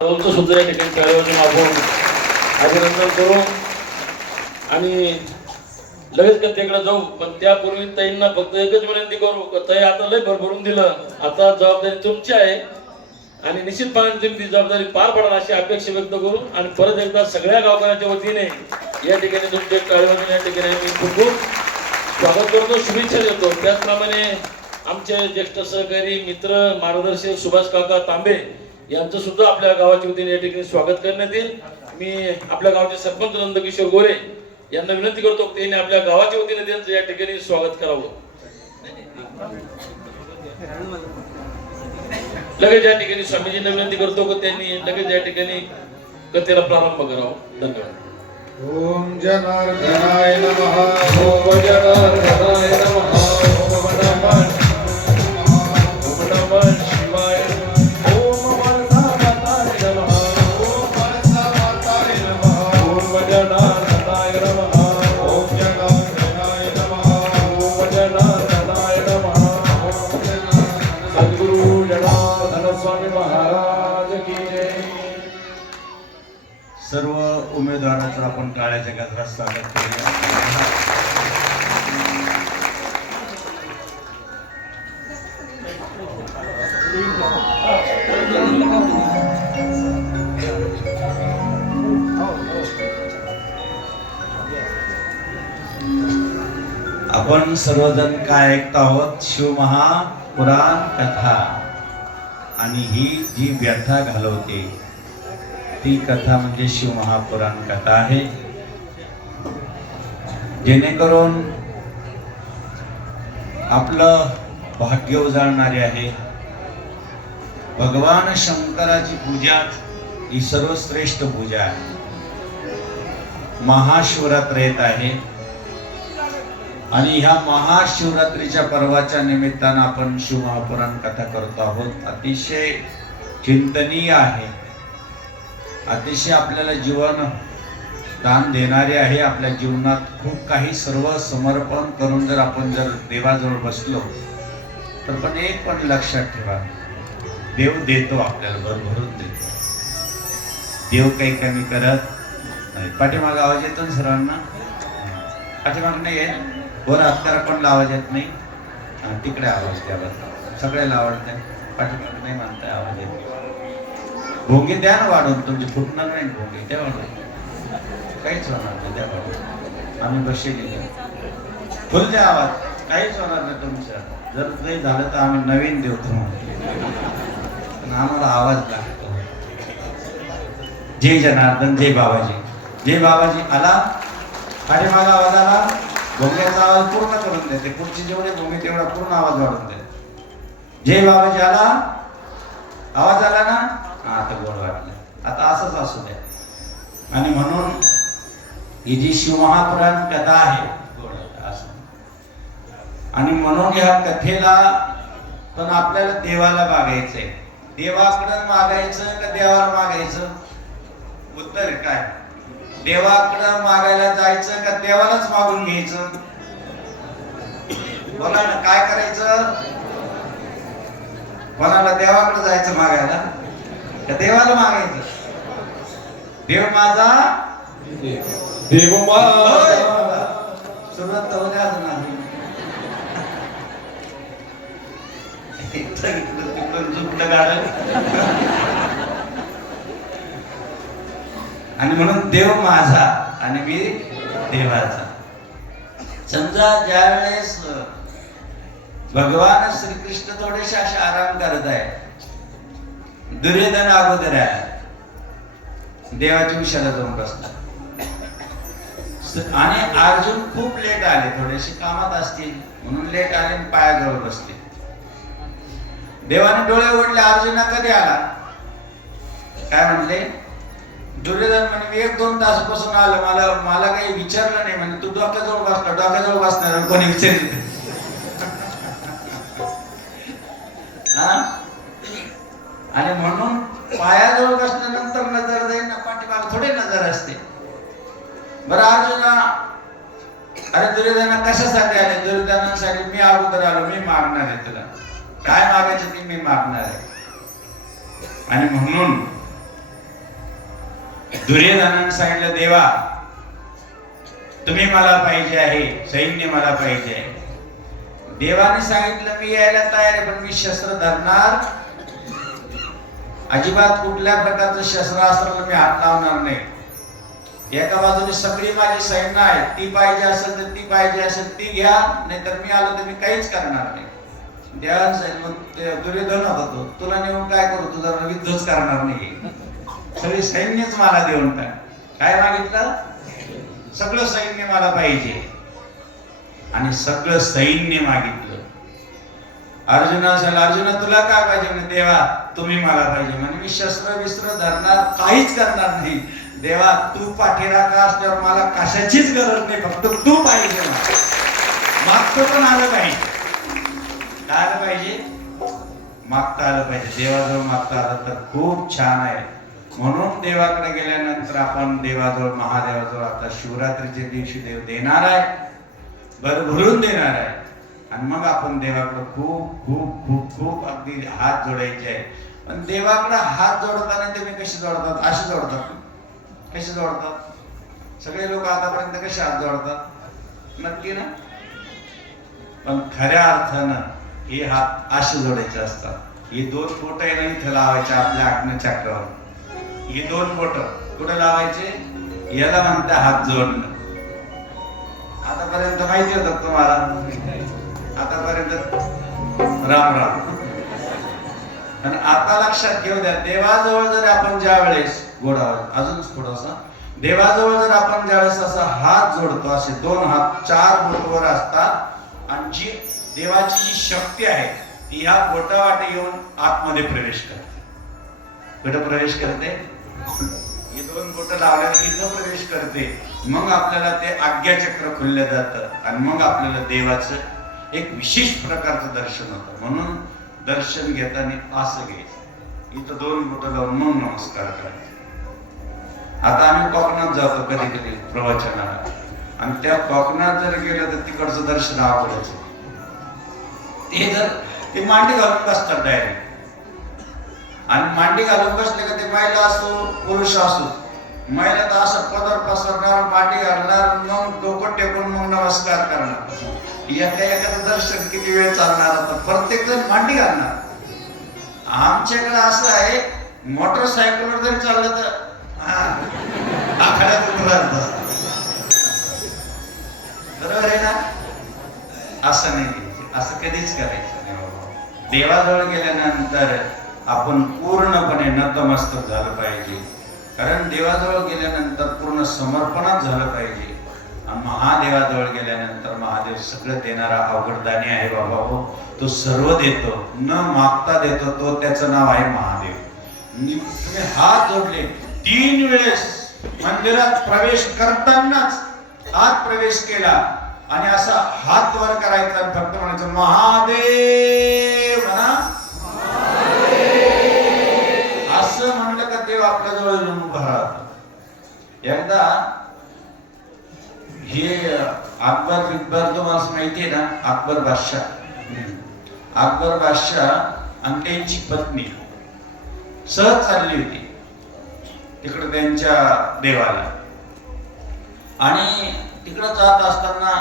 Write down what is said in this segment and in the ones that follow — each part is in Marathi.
सुद्धा या ठिकाणी टाळ्यावरून आपण अभिनंदन करू आणि लगेच कथेकडे जाऊ. पण त्यापूर्वी ताईंना फक्त एकच विनंती करू की ताई आता लय भरभरून दिलं, आता जबाबदारी तुमची आहे आणि निश्चितपणे तुम्ही ती जबाबदारी पार पडाल अशी अपेक्षा व्यक्त करू. आणि परत एकदा सगळ्या गावकऱ्यांच्या वतीने या ठिकाणी तुमचे टाळ्यावरून या ठिकाणी मी खूप खूप स्वागत करतो, शुभेच्छा देतो. त्याचप्रमाणे आमचे ज्येष्ठ सहकारी मित्र मार्गदर्शक सुभाष काका तांबे यांचं सुद्धा आपल्या गावाच्या वतीने या ठिकाणी स्वागत करण्यात येईल. मी आपल्या गावचे सरपंच नंदकिशोर गोरे यांना विनंती करतो की त्यांनी आपल्या गावाच्या वतीने त्यांचं या ठिकाणी स्वागत करावं. लगेच या ठिकाणी स्वामीजींना विनंती करतो की त्यांनी लगेच या ठिकाणी कथेला प्रारंभ करावा. धन्यवाद. ओम जनार्दनाय नमः. ओम जनार्दनाय नमः. ओम नमः शिवाय. ओम वरदाताय नमः. ओम वरदाताय नमः. ओम जनार्दनाय नमः. ओम जनार्दनाय नमः. ओम जनार्दनाय नमः. सद्गुरु जनार्दन स्वामी महाराज की जय. सर्व उमेदवारांचं आपण टाळ्याच्या गजरात स्वागत करूया. आपण सर्वजण काय ऐकत आहोत? शिवमहापुराण कथा. आणि ही जी व्यथा घालवते ती कथा म्हणजे शिवमहापुराण कथा आहे, जेणेकरून आपलं भाग्य उजाळणारी आहे. भगवान शंकराची पूजा ही सर्वश्रेष्ठ पूजा आहे. महाशिवरात्र येत आहे आणि ह्या महाशिवरात्रीच्या पर्वाच्या निमित्तानं आपण शिवमहापुराण कथा करतो आहोत. अतिशय चिंतनीय आहे, अतिशय आपल्याला जीवन दान देणारे आहे. आपल्या जीवनात खूप काही सर्व समर्पण करून जर आपण देवाजवळ बसलो तर पण एक पण लक्षात ठेवा, देव देतो, आपल्याला भरभरून देतो. देव काही कमी करत नाही. पाठीमागं आवाज येतो ना सर्वांना? पाठीमागं नाही येत? वर हातकरा कोणला आवाज येत नाही? तिकडे आवाज द्या बरं, सगळ्याला आवडतंय. पाठीमागं नाही म्हणताय, आवाज येतो. भोंगे द्या ना वाढून, तुमची फुटणार नाही भोंगे द्या वाढून, काहीच होणार नाही, द्या वाढून. आम्ही बसले फुल द्या आवाज, काहीच होणार नाही तुमचं. जर नाही झालं तर आम्ही नवीन देऊ तुम्हाला, आम्हाला आवाज लागतो. जय जनार्दन, जय बाबाजी. जय बाबाजी. आला पाठीमागा आवाज आला, भोंग्याचा आवाज पूर्ण करून देते. पुढची जेवढे भोंगे तेवढा पूर्ण आवाज वाढून दे. जय बाबाजी. आला आवाज आला ना? आता गोड वाटलं. आता असंच असू द्या. आणि म्हणून ही जी शिवमहापुराण कथा आहे गोड असं, आणि म्हणून ह्या कथेला पण आपल्याला देवाला मागायचंय. देवाकडं मागायचं का देवाला मागायचं? उत्तर काय? देवाकडं मागायला जायचं का देवालाच मागून घ्यायचं? बोला ना, काय करायचं? कोणाला? देवाकडे जायचं मागायला का देवाला मागायचं? देव माझा, देव माझा. सुरुवात तर होते अजून नाही. आणि म्हणून देव माझा आणि मी देवाचा. समजा ज्या वेळेस भगवान श्रीकृष्ण थोडेसे असे आराम करत आहे, दुर्योधन अगोदर आहे, देवाच्या विषयाला जाऊन बसला. आणि अर्जुन खूप लेट आले, थोडेसे कामात असतील म्हणून लेट आले आणि पायाजवळ बसले. देवाने डोळे उघडले, अर्जुना कधी आला? काय म्हणले? दुर्योधन म्हणे मी 1-2 तासापासून आलो, मला काही विचारलं नाही. म्हणजे तू डोक्याजवळ बसला, डोक्याजवळ बसणार कोणी विचारलं? आणि म्हणून पायाजवळ बसल्यानंतर नजर जाईल ना, पाठीमाग थोडी नजर असते. बरं अर्जुना, अरे दुर्योधना कशासाठी आले? दुर्योधनासाठी मी अगोदर आलो, मी मागणार आहे तुला. काय मागायचं ते मी मागणार आहे. आणि म्हणून दुर्योधनानं सांगितलं, देवा तुम्ही मला पाहिजे आहे, सैन्य मला पाहिजे आहे. देवाने सांगितलं मी यायला तयार आहे, पण मी शस्त्र धरणार अजिबात कुठल्या प्रकारचं शस्त्रास्त्राला मी हात लावणार नाही. एका बाजूने सगळी माझी सैन्य आहे, ती पाहिजे असेल तर ती पाहिजे असेल ती घ्या, नाहीतर मी आलो तर मी काहीच करणार नाही. देवाने सांगितलं, मग दुर्योधन होता तो, तुला नेऊन काय करू, तुझा युद्धच करणार नाही, सगळी सैन्यच मला देऊन टाक. काय मागितलं? सगळं सैन्य मला पाहिजे. आणि सगळं सैन्य मागितलं. अर्जुना सांगितलं, अर्जुना तुला काय पाहिजे? म्हणजे देवा तुम्ही मला पाहिजे. म्हणजे मी शस्त्र विस्त्र धरणार काहीच करणार नाही. देवा तू पाठीराखा असल्यावर मला कशाचीच गरज नाही, फक्त तू पाहिजे. मागतं पण आलं पाहिजे. काय आलं पाहिजे? मागता आलं पाहिजे. देवाजवळ मागता आलं तर खूप छान आहे. म्हणून देवाकडे गेल्यानंतर आपण देवाजवळ, महादेवाजवळ आता शिवरात्रीच्या दिवशी देव देणार आहे, भरभरून देणार आहे. आणि मग आपण देवाकडे खूप खूप खूप खूप अगदी हात जोडायचे आहे. पण देवाकडे हात जोडताना तुम्ही कसे जोडतात? असे जोडतात. कसे जोडतात? सगळे लोक आतापर्यंत कसे हात जोडतात? नक्की ना? पण खऱ्या अर्थानं हे हात असे जोडायचे असतात. हे दोन बोट आहे ना इथं लावायचे आपल्या आज्ञाचक्रावर. हे दोन बोट कुठे लावायचे? याला म्हणते हात जोडणं. आतापर्यंत माहिती होतं तुम्हाला? आतापर्यंत राम राम. आणि आता लक्षात घेऊ द्या, देवाजवळ जर आपण ज्या वेळेस गोडावर अजून थोडासा, देवाजवळ जर आपण ज्यावेळेस असा हात जोडतो, असे दोन हात चार बोटवर असतात, आणि जी देवाची जी शक्ती आहे ती ह्या बोटावाटे येऊन आतमध्ये प्रवेश करते. कुठं प्रवेश करते? हे दोन बोट लावल्यावर इथं प्रवेश करते. मग आपल्याला ते आज्ञाचक्र खुललं जातं आणि मग आपल्याला देवाचं एक विशेष प्रकारचं दर्शन होतं. म्हणून दर्शन घेताना असं घ्यायचं, इथं दोन बोट लावून मग नमस्कार करायचे. आता आम्ही कोकणात जातो कधी कधी प्रवचनाला, आणि त्या कोकणात जर गेलं तर तिकडचं दर्शन आवडायचं. ते जर ते मांडी घालून बसतात डायरेक्ट, आणि मांडी घालून बसले का ते महिला असो पुरुष असो, महिला तर असं पदर पसरणार, मांडी घालणार, मग डोकं टेकून मग नमस्कार करणार. एखादं दर्शन किती वेळ चालणार? आता प्रत्येक जण मांडी घालणार. आमच्याकडे असं आहे, मोटरसायकलवर जरी चाललं तर आखाड्यात उतरत बसतात. बरोबर आहे ना? असं नाही, असं कधीच करायचं नाही बाबा. देवाजवळ गेल्यानंतर आपण पूर्णपणे नतमस्तक झालं पाहिजे. कारण देवाजवळ गेल्यानंतर पूर्ण समर्पणच झालं पाहिजे. महादेवाजवळ गेल्यानंतर महादेव सगळं देणारा अवघडदानी आहे बाबा. हो, तो सर्व देतो, न मागता देतो. तो त्याचं नाव आहे महादेव. तुम्ही हात जोडले 3 वेळेस मंदिरात प्रवेश करतानाच हात प्रवेश केला आणि असा हात वर करायचा आणि फक्त म्हणायचं महादेव म्हणा. असं म्हणलं का देव आपल्या जवळ येऊन उभा राहतो. एकदा हे अकबर तुम्हाला माहितीये ना, अकबर बादशाह आणि त्यांची पत्नी सहज चालली होती तिकडे त्यांच्या देवाला, आणि तिकडं जात असताना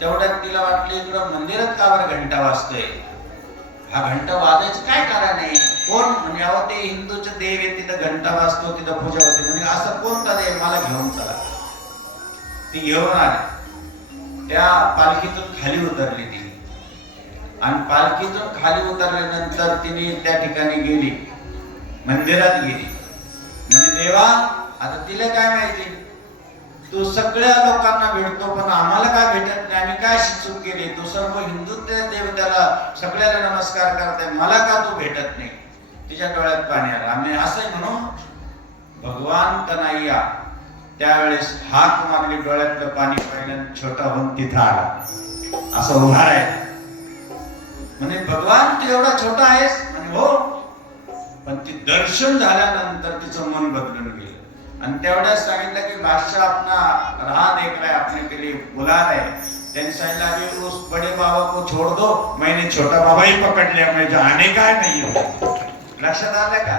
तेवढ्यात तिला वाटलं इकडं मंदिरात का बरं घंटा वाजतोय, हा घंटा वाजायचं काय कारण आहे? कोण म्हणजे अहो ते हिंदूचे देव आहे, तिथं घंटा वाजतो, तिथं पूजा होते. म्हणजे असं कोणता देव? मला घेऊन चला. ती घेऊन आली. त्या पालखीतून खाली उतरली ती, आणि पालखीतून खाली उतरल्यानंतर तिने त्या ठिकाणी गेली, मंदिरात गेली. म्हणजे देवा, आता तिला काय माहिती, तू सगळ्या लोकांना भेटतो पण आम्हाला काय भेटत नाही, आम्ही काय चूक केली? तू सर्व हिंदू देवतेला सगळ्याला नमस्कार करताय, मला का तू भेटत नाही? तिच्या डोळ्यात पाणी आलं. आम्ही असंही म्हणू, भगवान कन्हैया त्यावेळेस हाक मारली, डोळ्यातलं पाणी पाहिलं, छोटा होऊन तिथं आला, असं उभा आहे. म्हणजे भगवान तू एवढा छोटा आहेस? म्हणजे हो. पण ती दर्शन झाल्यानंतर तिचं मन बदलून गेलं, आणि तेवढ्याच सांगितलं की बादशाह अपना राह देख रहा है, अपने के लिए बुला रहे हैं. त्यांनी सांगितलं अभी उस बड़े बाबा को छोड़ दो, मैंने छोटा बाबा ही पकड़ लिया, मैं जाने का नहीं. लक्षात आलं का?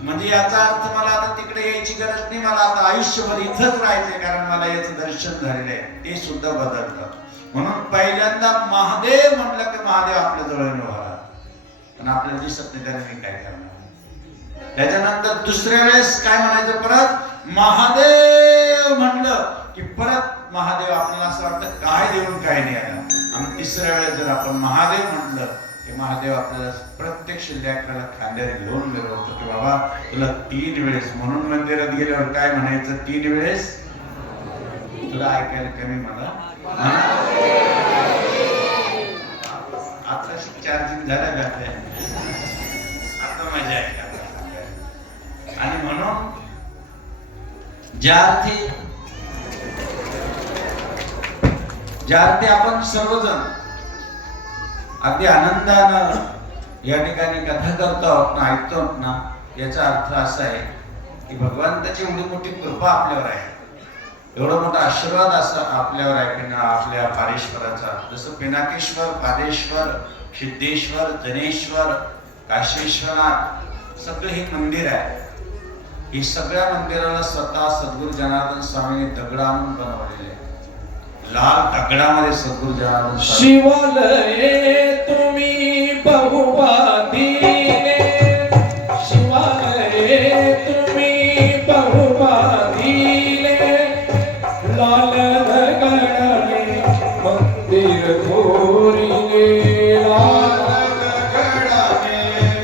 म्हणजे याचा अर्थ मला आता तिकडे यायची याची गरज नाही, मला आता आयुष्यभर इथंच राहायचंय कारण मला याचं दर्शन झालेलं आहे, ते सुद्धा बदलतं. म्हणून पहिल्यांदा महादेव म्हटलं की महादेव आपल्या जवळ उभा, पण आपल्याला दिसत नाही, त्याने मी काय करणार. त्याच्यानंतर दुसऱ्या वेळेस काय म्हणायचं, परत महादेव म्हणलं की परत महादेव, आपल्याला असं वाटतं काय देऊन काय नाही आला. आणि तिसऱ्या वेळेस जर आपण महादेव म्हटलं की महादेव आपल्याला प्रत्यक्ष लेकराला खांद्यावर घेऊन मिरवतो की बाबा तुला 3 वेळेस. म्हणून मंदिरात गेल्यावर काय म्हणायचं, 3 वेळेस. तुला ऐकायला कमी मला आता चार्जिंग झालं का, आता मजा आहे. आणि म्हणून ज्या अर्थी आपण सर्वजण अगदी आनंदानं या ठिकाणी कथा करतो आहोत ना, ऐकतो आहोत ना, याचा अर्थ असा आहे की भगवंताची एवढी मोठी कृपा आपल्यावर आहे, एवढा मोठा आशीर्वाद असा आपल्यावर आहे की आपल्या पारेश्वराचा. जसं पिनाकेश्वर, पादेश्वर, सिद्धेश्वर, जनेश्वर, काशेश्वरनाथ सगळं हे मंदिर आहे. ही सगळ्या मंदिराला स्वतः सद्गुरू जनार्दन स्वामींनी दगड आणून बनवलेले आहे. लाल दगडामध्ये सद्गुरू जनार्दन शिवालये तुम्ही बहुबाधिले, शिवालये तुम्ही बहुबाधिले, लाल दगडाने मंदिर कोरिले, लाल दगडाने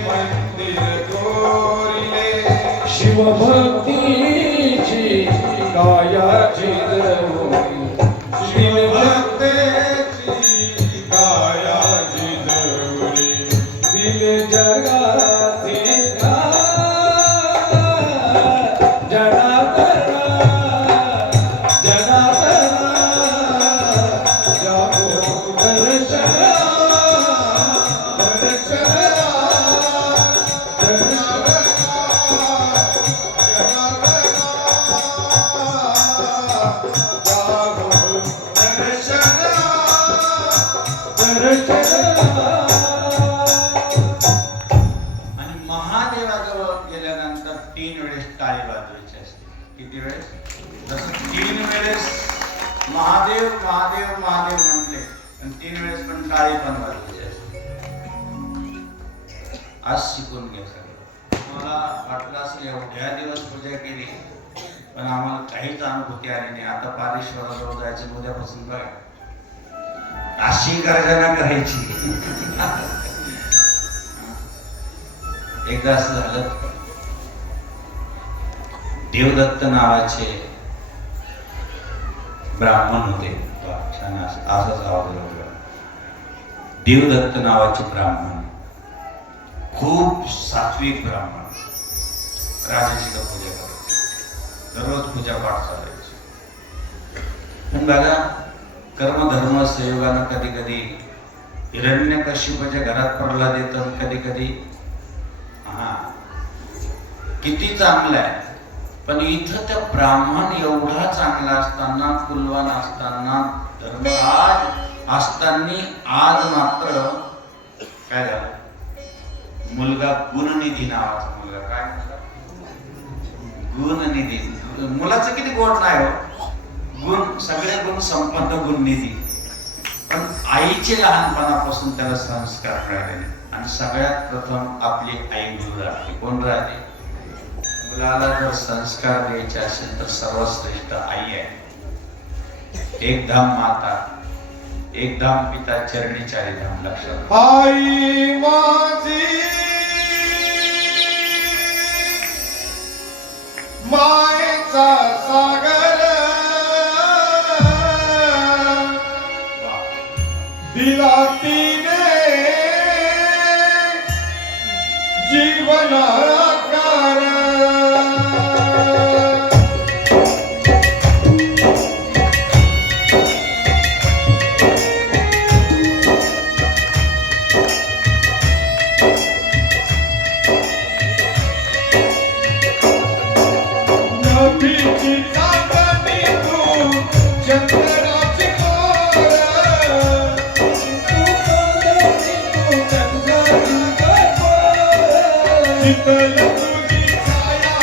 मंदिर कोरिले, शिवभक्तीची कायाची जवळी, शिवभक्तीची कायाची जवळी, दिल जगातील जनार्दना, जनार्दना, जागो दर्शना, दर्शना, आणि महादेवाजवळ गेल्यानंतर 3 वेळेस टाळी वाजवायची असते. किती वेळेस? जसं 3 वेळेस महादेव महादेव महादेव म्हटले आणि 3 वेळेस पण टाळी पण वाजवायची असते. आज शिकून घ्या सगळं. मला वाटलं असं एवढ्या दिवस पूजा केली पण आम्हाला काहीच अनुभूती आली नाही. आता पारेश्वराजवळ जायचं, उद्यापासून बघा अशी गर्जना करायची. एकदा असं झालं, देवदत्त नावाचे ब्राह्मण होते. छान असंच आवाज होता. देवदत्त नावाचे ब्राह्मण, खूप सात्विक ब्राह्मण, राजाची पूजा करायचे, दररोज पूजा पाठ चालायची. पण बघा कर्मधर्म संयोगानं कधी कधी हिरण्यकश्यपाच्या घरात प्रल्हाद येतात, कधी कधी किती चांगलं आहे. पण इथं त्या ब्राह्मण एवढा चांगला असताना, कुलवान असताना, धर्मराज असताना आज मात्र काय झालं, मुलगा गुणनिधी नावाचा मुलगा, काय गुणनिधी. मुलाचं किती गोड नाही हो, गुण सगळे गुण संपन्न गुणनिधी. पण आईचे लहानपणापासून त्याला संस्कार मिळाले आणि सगळ्यात प्रथम आपली आई गुरु राहते. कोण राहते? मुलाला जर संस्कार द्यायचे असेल तर सर्वश्रेष्ठ आई आहे. एक धाम माता, एक धाम पिता, चरणी 4 धाम. लक्षात आई माझी मायेचा सागर, दिला तिने जीवनाकार. नभीची चांदणी तू, चंद्राची कोर, शीतल तुझी छाया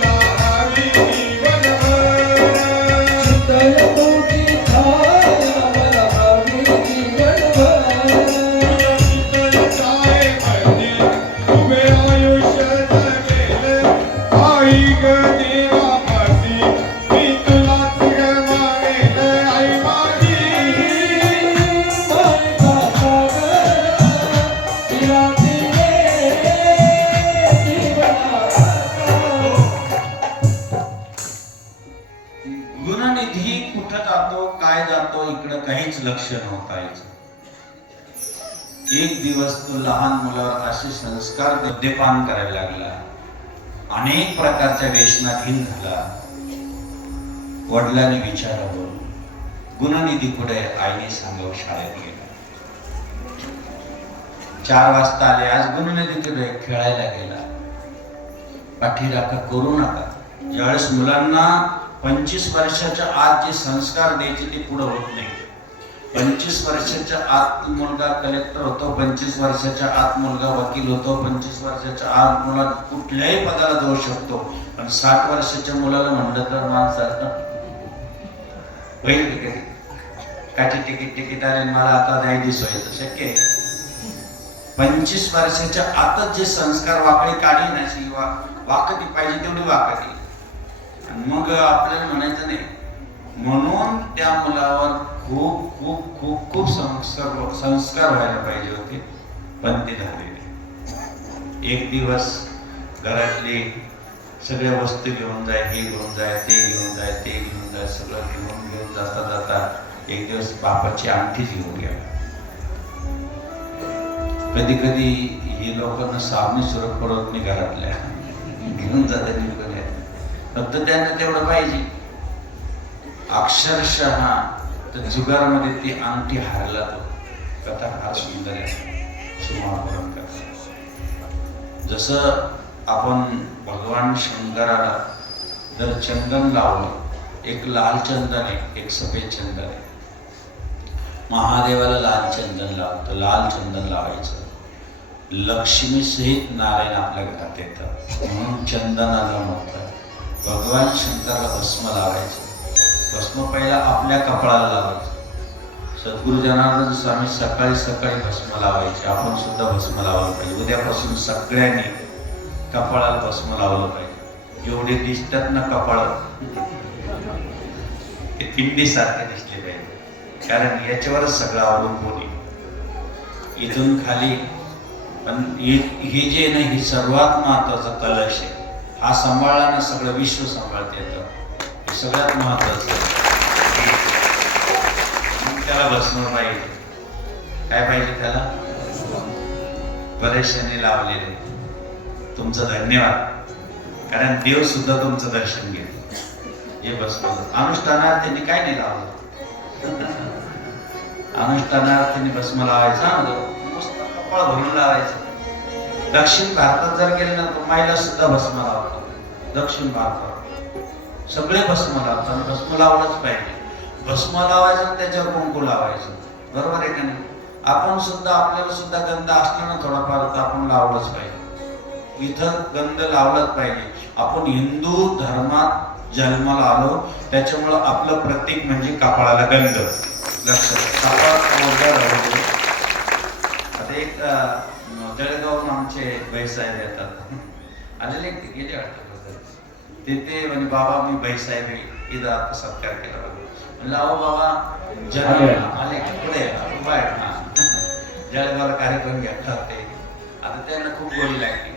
मला हवी, आई ग देवापाशी मी तुलाच ग मागेल आई माझी गुणनिधी कुठं जातो काय जातो इकडं काहीच लक्ष नव्हतं आईचं. एक दिवस तो लहान मुलावर असे संस्कार मद्यपान करायला लागला, अनेक प्रकारच्या व्यसनाधीन झाला. वडिलांनी विचारावं, गुणनिधी कुठे? आईने सांगावं शाळेत गेला. 4 वाजता आले, आज गुणनिधी कुठे? खेळायला गेला. पाठीराखा करू नका. ज्यावेळेस मुलांना 25 वर्षाच्या आत जे संस्कार द्यायचे ते पुढे होत नाही. 25 वर्षाच्या आत मुलगा कलेक्टर होतो, 25 वर्षाच्या आत मुलगा वकील होतो, 25 वर्षाच्या आत मुला कुठल्याही पदाला जाऊ शकतो. पण 60 वर्षाच्या मुलाला म्हणलं तर माणसाचं होईल की कधी? काची तिकीट आले मला आता नाही दिसवायचं शक्य आहे? 25 वर्षाच्या आतच जे संस्कार वाकडी काढी नशी वाकती पाहिजे तेवढी वाकती. मग आपल्याला म्हणायचं नाही. म्हणून त्या मुलावर खूप खूप खूप खूप संस्कार व्हायला पाहिजे होते, पण ते झालेले. एक दिवस घरातले सगळ्या वस्तू घेऊन जाय, हे घेऊन जाय, ते घेऊन जाय, ते घेऊन जाय, सगळं घेऊन जाता जाता एक दिवस बापाची अंगठीच घेऊन गेला. कधी कधी हे लोकांना सावनी सुरत पडत नाही घरातल्या, घेऊन जातात निघून. फक्त त्यांना तेवढं पाहिजे. अक्षरशः तर जुगारामध्ये ती अंगठी हारला. तो कथा फार सुंदर आहे सुमापुरण कथा. जसं आपण भगवान शंकराला जर चंदन लावलं, एक लाल चंदन आहे, एक सफेद चंदन आहे. महादेवाला लाल चंदन लावतं, लाल चंदन लावायचं. लक्ष्मी सहित नारायण आपल्या घरात येतं म्हणून चंदनाला म्हणतात. भगवान शंकराला भस्म लावायचं. भस्म पहिला आपल्या कपाळाला लावायचं. सद्गुरु जनार्दन स्वामी सकाळी सकाळी भस्म लावायचे. आपण सुद्धा भस्म लावलं पाहिजे. उद्यापासून सगळ्यांनी कपाळाला भस्म लावलं पाहिजे. एवढे दिसतात ना कपाळ, ते पिंडीसारखे दिसले पाहिजे, कारण याच्यावरच सगळं अवलंबून आहे. इथून खाली पण हे जे ना, हे सर्वात महत्वाचा कलश आहे. हा सांभाळला ना सगळं विश्व सांभाळता येतं. हे सगळ्यात महत्वाचं आहे. त्याला भस्म पाहिजे. काय पाहिजे त्याला? बरेचशाने लावलेले. तुमचं धन्यवाद, कारण देव सुद्धा तुमचं दर्शन घेतो. हे भस्म अनुष्ठानात त्यांनी काय नाही लावलं. अनुष्ठानात त्यांनी भस्म लावायचा, मस्त कपाळ भरून लावायचं. दक्षिण भारतात जर गेले ना तर माईला सुद्धा भस्म लावतात. दक्षिण भारतात सगळे भस्म लावतात. भस्म लावलंच पाहिजे. भस्म लावायचं, त्याच्यावर कुंकू लावायचं. बरोबर आहे का नाही? आपण सुद्धा, आपल्याला सुद्धा गंध असला ना थोडाफार, तर आपण लावलंच पाहिजे. इथं गंध लावलाच पाहिजे. आपण हिंदू धर्मात जन्माला आलो, त्याच्यामुळं आपलं प्रतीक म्हणजे कपाळाला गंध. लक्षात आता एक जळगावून आमचे भाईसाहेब येतात, आलेले गेले वाटतं. ते म्हणे बाबा मी भाईसाहेब इथं आता सत्कार केला. म्हणलं अहो बाबा आले पुढे बाहेर जळगावला कार्यक्रम घेतात ते. आता त्यांना खूप गोडी लागली.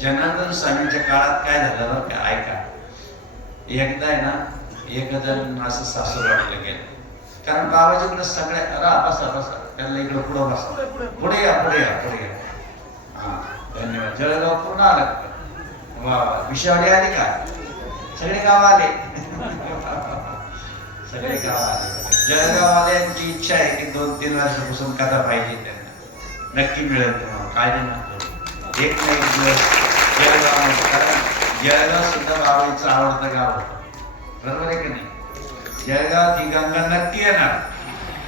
जनार्दन स्वामींच्या काळात काय झालं बरं का, ऐका. एकदा आहे ना, एक जण असं सासूरवाडीला गेलं, कारण बाबाजीकडे सगळ्या बसा बसा, त्यांना इकडे पुढं बसा, पुढे या पुढे या पुढे या. हा धन्यवाद. जळगाव पूर्ण आलं का? वा वा. विषयवाडी आली का? सगळे गाव आले. सगळे गाव आले. जळगाववाल्यांची इच्छा आहे की 2-3 वर्षापासून कथा पाहिजे त्यांना. नक्की मिळेल तुम्हाला, काय नाही. एक ना एक दिवस जळगाव, कारण जळगाव सुद्धा बाबाईचं आवडतं गाव होतं. बरोबर आहे की नाही? जळगाव ती गंगा नक्की येणार.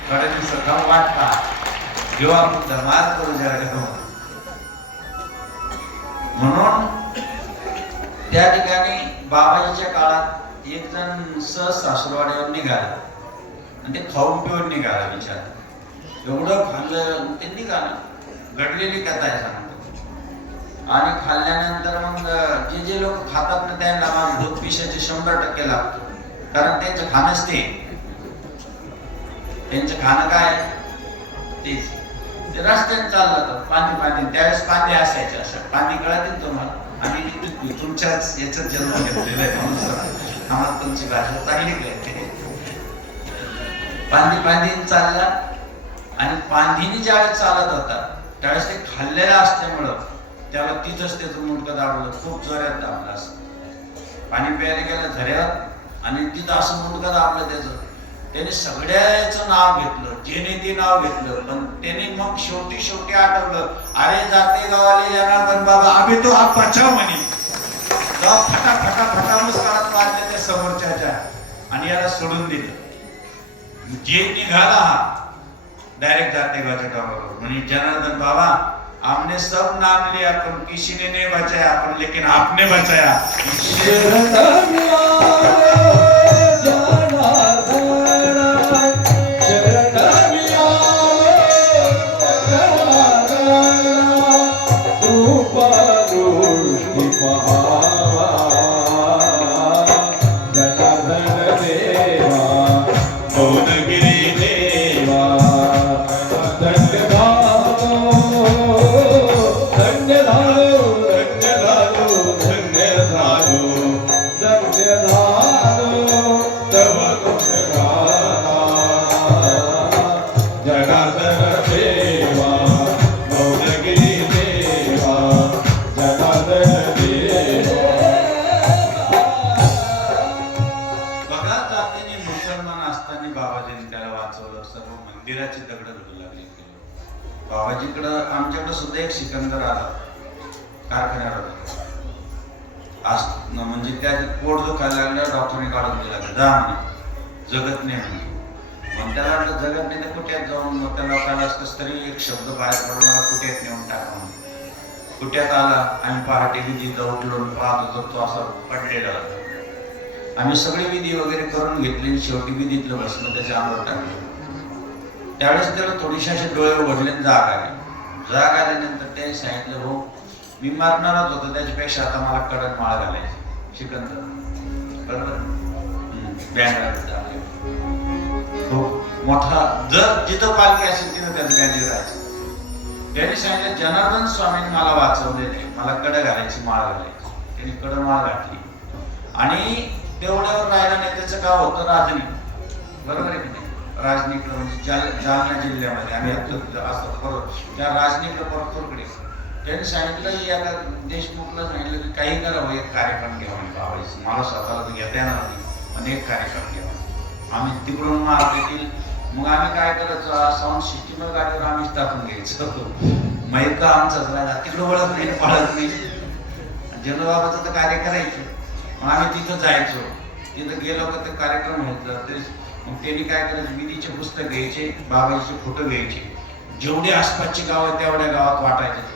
थोड्या दिवसात जाऊन वाटता जेव्हा आपण धमाल करू जळगाव. म्हणून त्या ठिकाणी बाबाजीच्या काळात एक जण सहज सासरवाडीवर निघाला आणि ते खाऊन पिऊन निघाला. विचार एवढं खाल्लं ते निघालं. घडलेली कथा आहे सांगतो. आणि खाल्ल्यानंतर मग जे लोक खातात ना त्यांना मग भूत पिशाचे 100% लागतो. कारण त्यांचं खाणंच त्यांचं खाणं काय तेच. ते रस्त्याने चाललं तर पाणी त्यावेळेस पाणी असायचे. असं पाणी कळतील तुम्हाला. आणि तुमच्याच याच्यात जन्म घेतलेला आहे म्हणून आम्हाला तुमची भाषा चांगली कळते. पाणी चालला आणि पांधीने ज्यावेळेस चालत होता त्यावेळेस ते खाल्लेलं असल्यामुळं त्याला तिथंच त्याचं मुंडकं दाबलं. खूप जोरात दाबलं असं. पाणी प्यायला गेलं झऱ्यात आणि तिथं असं मुंडकं दाबलं त्याचं. त्याने सगळ्याचं नाव घेतलं, जेने ते नाव घेतलं. पण त्याने मग शेवटी आठवलं, अरे जाते गावाले जनार्दन बाबा आम्ही तो हा बचाव म्हणे. फटा मुस्कारात मारले त्या समोरच्याच्या आणि याला सोडून दिलं. जे निघाला हा डायरेक्ट जाते गावाच्या गावावर म्हणे, जनार्दन बाबा हमने सब नाम लिया पर किसी ने नहीं बचाया, पर लेकिन आपने बचाया. मंदिराची दगड घडू लागली. बाबाजीकडं आमच्याकडं सुद्धा एक सिकंदर आला कारखान्यावर. आज म्हणजे त्या पोट दुखायला लागल्या, डॉक्टरने काढून दिला, जा म्हणे जगत नाही म्हणे. मग त्याला वाटलं जगत नाही तर कुठ्यात जाऊन मग त्या लोकांना कस तरी एक शब्द बाहेर पडून मला कुठ्यात नेऊन टाका म्हणून. कुठ्यात आला. आम्ही पहाटे विधी उठून पाहत होतो तो असा पडलेला. आम्ही सगळी विधी वगैरे करून घेतली. शेवटी विधीतलं बसलं त्याच्या अंगावर टाकलं. त्यावेळेस त्याला थोडीशी असे डोळे उघडले, जाग आल्यानंतर त्याने सांगितलं, हो मी मारणारच होतो, त्याच्यापेक्षा आता मला कडक माळ घालायची सिकंदर. बरोबर हो मोठा जर जिथं पालखी असेल तिथं त्याचं बँडेज राहायचं. त्याने सांगितलं जनार्दन स्वामींनी मला वाचवलेले, मला कडं घालायची माळ घालायची. त्याने कडं माळ घातली आणि तेवढ्यावर राहिला नाही. त्याचं गाव होतं राजनी. बरोबर आहे की नाही. राजनीकडं म्हणजे जालना जिल्ह्यामध्ये आम्ही असं त्या राजनीकडं परतूरकडे. त्यांनी सांगितलं या देशमुखला सांगितलं की काही करावं, एक कार्यक्रम घ्यावा बाबाजी. मला स्वतःला घेता येणार नाही पण एक कार्यक्रम घ्यावा. आम्ही तिकडून मारतील. मग आम्ही काय करायचं, साऊंड सिस्टीमवर गाडीवर आम्हीच टाकून घ्यायचं. माहीत का आमचाच राहिला, तिकडं वळत नाही पाळत नाही. जनबाबाचं तर कार्य करायचं. मग आम्ही तिथं जायचो. तिथं गेलो का ते कार्यक्रम व्हायचं. मग त्यांनी काय करायचं, विधीचे पुस्तक घ्यायचे, बाबाजीचे फोटो घ्यायचे, जेवढे आसपासची गाव आहेत तेवढ्या गावात वाटायचे.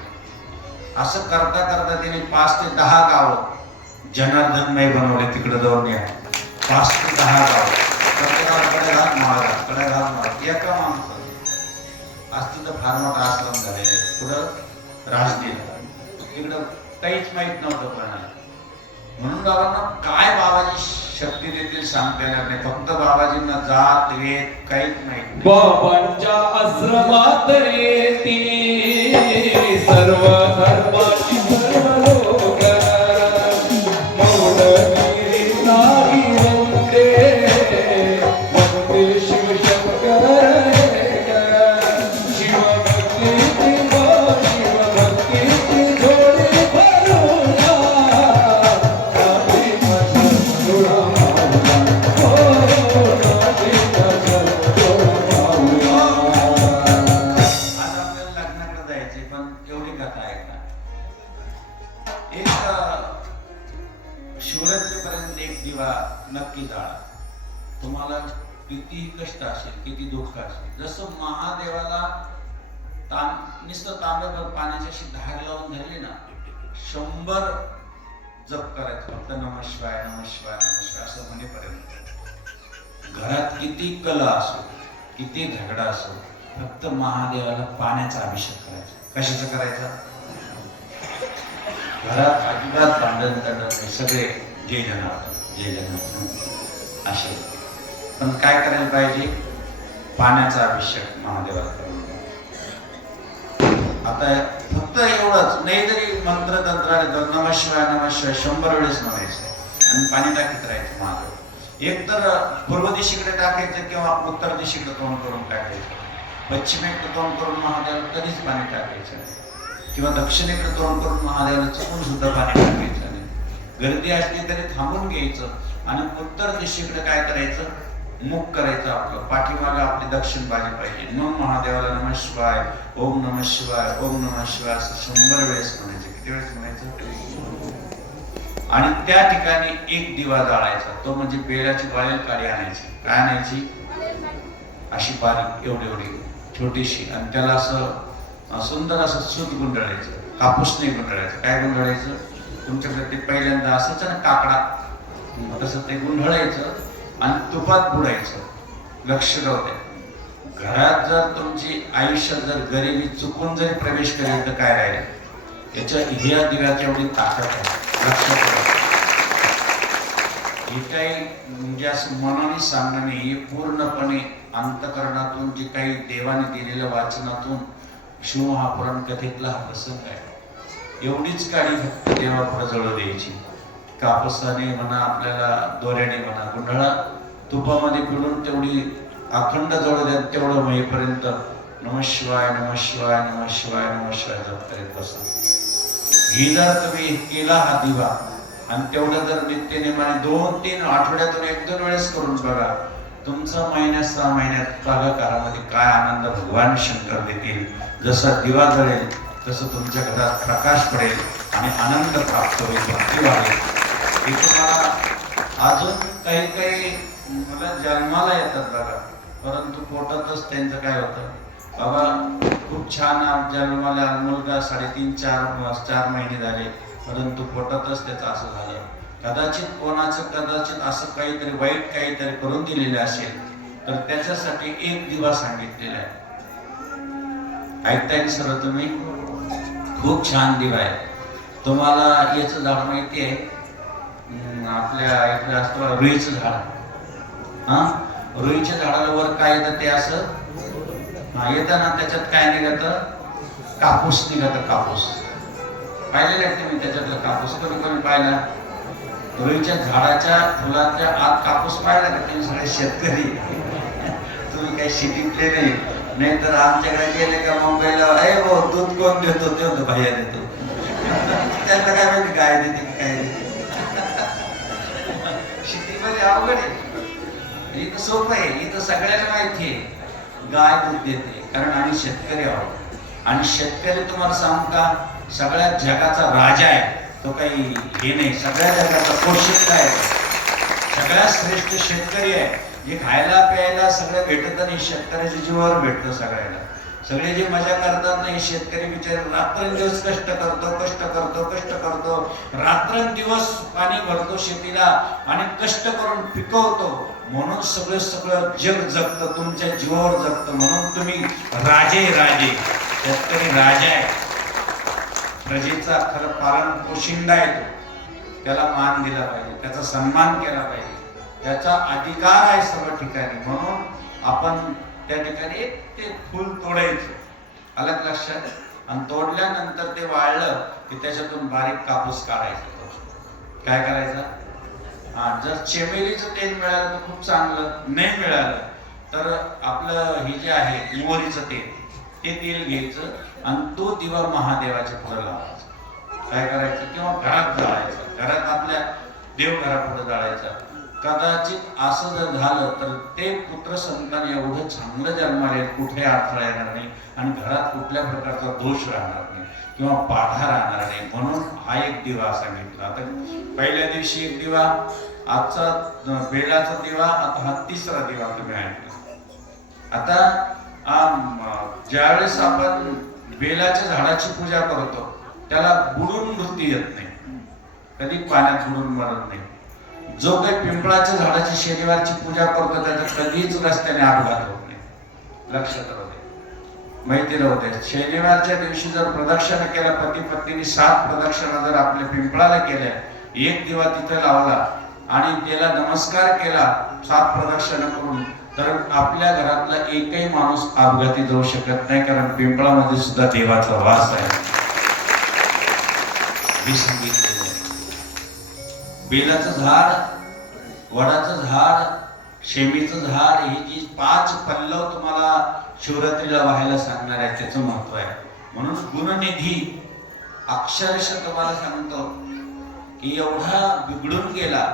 असं करता करता त्यांनी 5 ते 10 गाव जनार्दनमय बनवले. तिकडे जाऊन या 5 ते 10 गाव प्रत्येकाकडे घात माळा एका माणसाला. आज तिथं फार मोठा आश्रम झालेले. पुढं राजनीला तिकडं काहीच माहित नव्हतं कोणाला. म्हणून बाबांना काय बाबाजी शक्ती देतील सांगता येणार नाही. फक्त बाबाजींना जात वेद काहीच नाही. बाबांच्या आश्रमात येती सर्व धर्माची सर्व लोक मौलवी नाही वंदे वंदे शिवशंकर शिवभक्तीची शिवभक्तीची जोडी भरूया शिवरात्रीपर्यंत एक दिवा नक्की जाळा. तुम्हाला कितीही कष्ट असेल, किती दुःख असेल. जसं महादेवाला नुसतं तांब्याभर पाण्याची अशी धार लावून धरली ना, 100 जप करायचं फक्त नमः शिवाय नमः शिवाय नमः शिवाय असं म्हणेपर्यंत. घरात किती कला असो, किती झगडा असो, फक्त महादेवाला पाण्याचा अभिषेक करायचा. कशाचा करायचा? घरात अजिबात भांडण करत नाही, सगळे जय जनार्दन जय जनार्दन असे. पण काय करायला पाहिजे, पाण्याचा अभिषेक महादेवाला करून. आता फक्त एवढंच नाही, जरी मंत्र तंत्र नमः शिवाय 100 वेळेस म्हणायचं आणि पाणी टाकीत राहायचं महादेव. एक तर पूर्व दिशेकडे टाकायचं किंवा उत्तर दिशेकडे तोंड करून टाकायचं. पश्चिमेकडे तोंड करून महादेवाला कधीच पाणी टाकायचं किंवा दक्षिणेकडे तोंड करून महादेवाला चुकून सुद्धा पाणी टाकायचं नाही. गर्दी असली तरी थांबून घ्यायचं आणि उत्तर दिशेकडे काय करायचं, मुख करायचं आपलं, पाठीमागे आपली दक्षिण बाजू पाहिजे. मग महादेवाला नमः शिवाय, ओम नमः शिवाय, ओम नमः शिवाय असं 100 वेळेस म्हणायचं. किती वेळेस म्हणायचं? आणि त्या ठिकाणी एक दिवा जाळायचा, तो म्हणजे बेलाची बाळेल काडी आणायची. काय आणायची? अशी बारीक एवढी एवढी छोटीशी, आणि त्याला असं सुंदर असं सूत गुंडाळायचं, कापूस नाही गुंडाळायचं. काय गुंडाळायचं? तुमच्याकडे ते पहिल्यांदा असायचं ना काकडा, तसं ते गुंडाळायचं आणि तुपात बुडायचं. लक्ष राहू द्या, घरात जर तुमची आयुष्यात जर गरिबी चुकून जरी प्रवेश करेल तर काय राहील? याच्या ह्या दिव्याच्या एवढी ताकद आहे. लक्षात ठेवा, हे काही म्हणजे असं मनाने सांगणं नाही, हे पूर्णपणे अंतकरणातून जे काही देवाने दिलेल्या वाचनातून शिवमहापुराण कथेतला हा प्रसंग आहे. एवढीच काळी फक्त देवापुढे जळू द्यायची. कापसाने म्हणा, आपल्याला दोऱ्याने म्हणा, गुंडाळा तुपामध्ये पिळून तेवढी अखंड जळू द्या. तेवढं होईपर्यंत नमः शिवाय नमः शिवाय नमः शिवाय नमः शिवाय जप करीत बसा. ही जर तुम्ही केला हा दिवा आणि तेवढं जर नित्यनेमाने 2-3 आठवड्यातून 1-2 वेळेस करून बघा, तुमचा महिन्यात 6 महिन्यात भागाकारामध्ये काय आनंद भगवान शंकर देतील. जसा दिवा जळेल तसं तुमच्या घरात प्रकाश पडेल आणि आनंद प्राप्त होईल, भक्ती वाढेल. हे तुम्हाला अजून काही काही मला जन्माला येतात बघा, परंतु पोटातच त्यांचं काय होतं, बाबा खूप छान जन्माला मुलगा 3.5-4 महिने झाले, परंतु पोटातच त्याचं असं झालं. कदाचित असं काहीतरी वाईट काहीतरी करून दिलेलं असेल तर त्याच्यासाठी एक दिवा सांगितलेला आहे. ऐकताय की सर्व तुम्ही? खूप छान दिवा आहे. तुम्हाला याचं झाड माहिती आहे? आपल्या इकडे असतं रुईचं झाड. रुईच्या झाडाला वर काय येतं ते असं येतं ना, त्याच्यात काय निघतं? कापूस निघतं. कापूस पाहिलेलं आहे तुम्ही? त्याच्यातलं कापूस कधी पाहिला? रुईच्या झाडाच्या फुलाच्या आत कापूस पाहिला का तुम्ही? सगळे शेतकरी तुम्ही काही शेतीतले नाही तर आमच्याकडे गेले का मुंबईला, अरे भाऊ दूध कोण देतो? ते होतं भैया देतो. त्यांना काय माहिती गाय देते की काय देते. शेतीमध्ये अवघड आहे. इथं सोपं आहे, इथं सगळ्यांना माहिती आहे गाय दूध देते, कारण आम्ही शेतकरी आहोत. आणि शेतकरी तुम्हाला सांगू का, सगळ्या जगाचा राजा आहे. तो काही हे नाही, सगळ्या जगाचा पोषक आहे, सगळ्यात श्रेष्ठ शेतकरी आहे. जे खायला प्यायला सगळं भेटत नाही, शेतकऱ्याच्या जीवावर भेटतं सगळ्याला. सगळे जे मजा करतात नाही, शेतकरी बिचारे रात्रंदिवस कष्ट करतो, रात्रंदिवस पाणी भरतो शेतीला आणि कष्ट करून पिकवतो. म्हणून सगळं जग जगतं, तुमच्या जीवावर जगतं. म्हणून तुम्ही राजे, शेतकरी राजा आहे. प्रजेचा खरं पालन पोशिंदा आहे. त्याला मान दिला पाहिजे, त्याचा सन्मान केला पाहिजे, त्याचा अधिकार आहे सर्व ठिकाणी. म्हणून आपण त्या ठिकाणी ते फुल तोडायचं, अलग लक्षात. आणि तोडल्यानंतर ते वाळलं की त्याच्यातून बारीक कापूस काढायचा. काय करायचं? जर चमेलीचं तेल मिळालं तर खूप चांगलं, नाही मिळालं तर आपलं हे जे आहे मोहरीचं तेल, ते तेल घ्यायचं आणि तो दिवा महादेवाच्या पुढे लावायचा. काय करायचं? किंवा घरात जाळायचं, घरात आपल्या देवघरापुढे जाळायचा. कदाचित असं जर झालं तर ते पुत्र संतान एवढं चांगलं जन्माला येईल, कुठे अडथळा येणार नाही आणि घरात कुठल्या प्रकारचा दोष राहणार नाही किंवा बाधा राहणार नाही. म्हणून हा एक दिवा सांगितला. आता पहिल्या दिवशी एक दिवा, आजचा बेलाचा दिवा, आता हा 3रा दिवा तुम्ही ऐकला. आता ज्यावेळेस आपण बेलाच्या झाडाची पूजा करतो त्याला बुडून मृत्यू येत नाही, कधी पाण्यात बुडून मरत नाही. जो काही पिंपळाच्या झाडाची शनिवारची पूजा करतो त्याचा कधीच रस्त्याने अपघात होत नाही. लक्षात राहू दे. माहिती नव्हते. शनिवारच्या दिवशी जर प्रदक्षिणा केल्या, पती पत्नीने 7 प्रदक्षिणा जर आपल्या पिंपळाला केल्या, एक दिवा तिथे लावला आणि त्याला नमस्कार केला 7 प्रदक्षिणा करून, तर आपल्या घरातला एकही माणूस अपघाती जाऊ शकत नाही, कारण पिंपळामध्ये सुद्धा देवाचा वास आहे. मी सांगितलेलं आहे. बेलाचं झाड, वडाचं झाड, शेमीचं झाड, ही जी 5 पल्लव तुम्हाला शिवरात्रीला व्हायला सांगणार आहे, त्याचं महत्व आहे. म्हणून गुणनिधी अक्षरशः तुम्हाला सांगतो की एवढा बिघडून गेला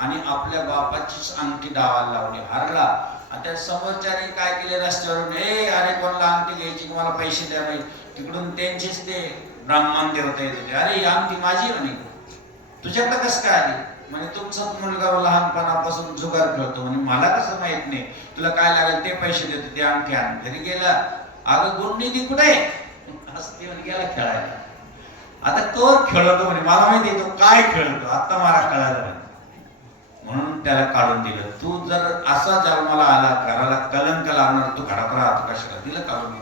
आणि आपल्या बापाचीच अंगठी डावाला लावली, हारला. आणि त्या समोरच्याने काय केले, रस्त्यावरून अरे कोणाला अंगठी घ्यायची, मला पैसे द्या नाही, तिकडून त्यांचेच ते ब्राह्मण देवता येते, अरे ही अंगठी माझी म्हणे, तुझ्याकडे कसं काय आली म्हणे, तुमचाच मुलगा लहानपणापासून जुगार खेळतो म्हणे, मला कसं माहित नाही, तुला काय लागेल ते पैसे देतो, ते अंगठी आण. घरी गेला, अगं गुणनिधी कुठे असते म्हणे, गेला खेळायला. आता तो खेळतो म्हणे, मला माहिती आहे तो काय खेळतो, आता मला कळालं. म्हणून त्याला काढून दिलं. तू जर असा जन्माला आला, घराला कलंक लागणार, तू घरात राहतो कशाला, दिलं काढून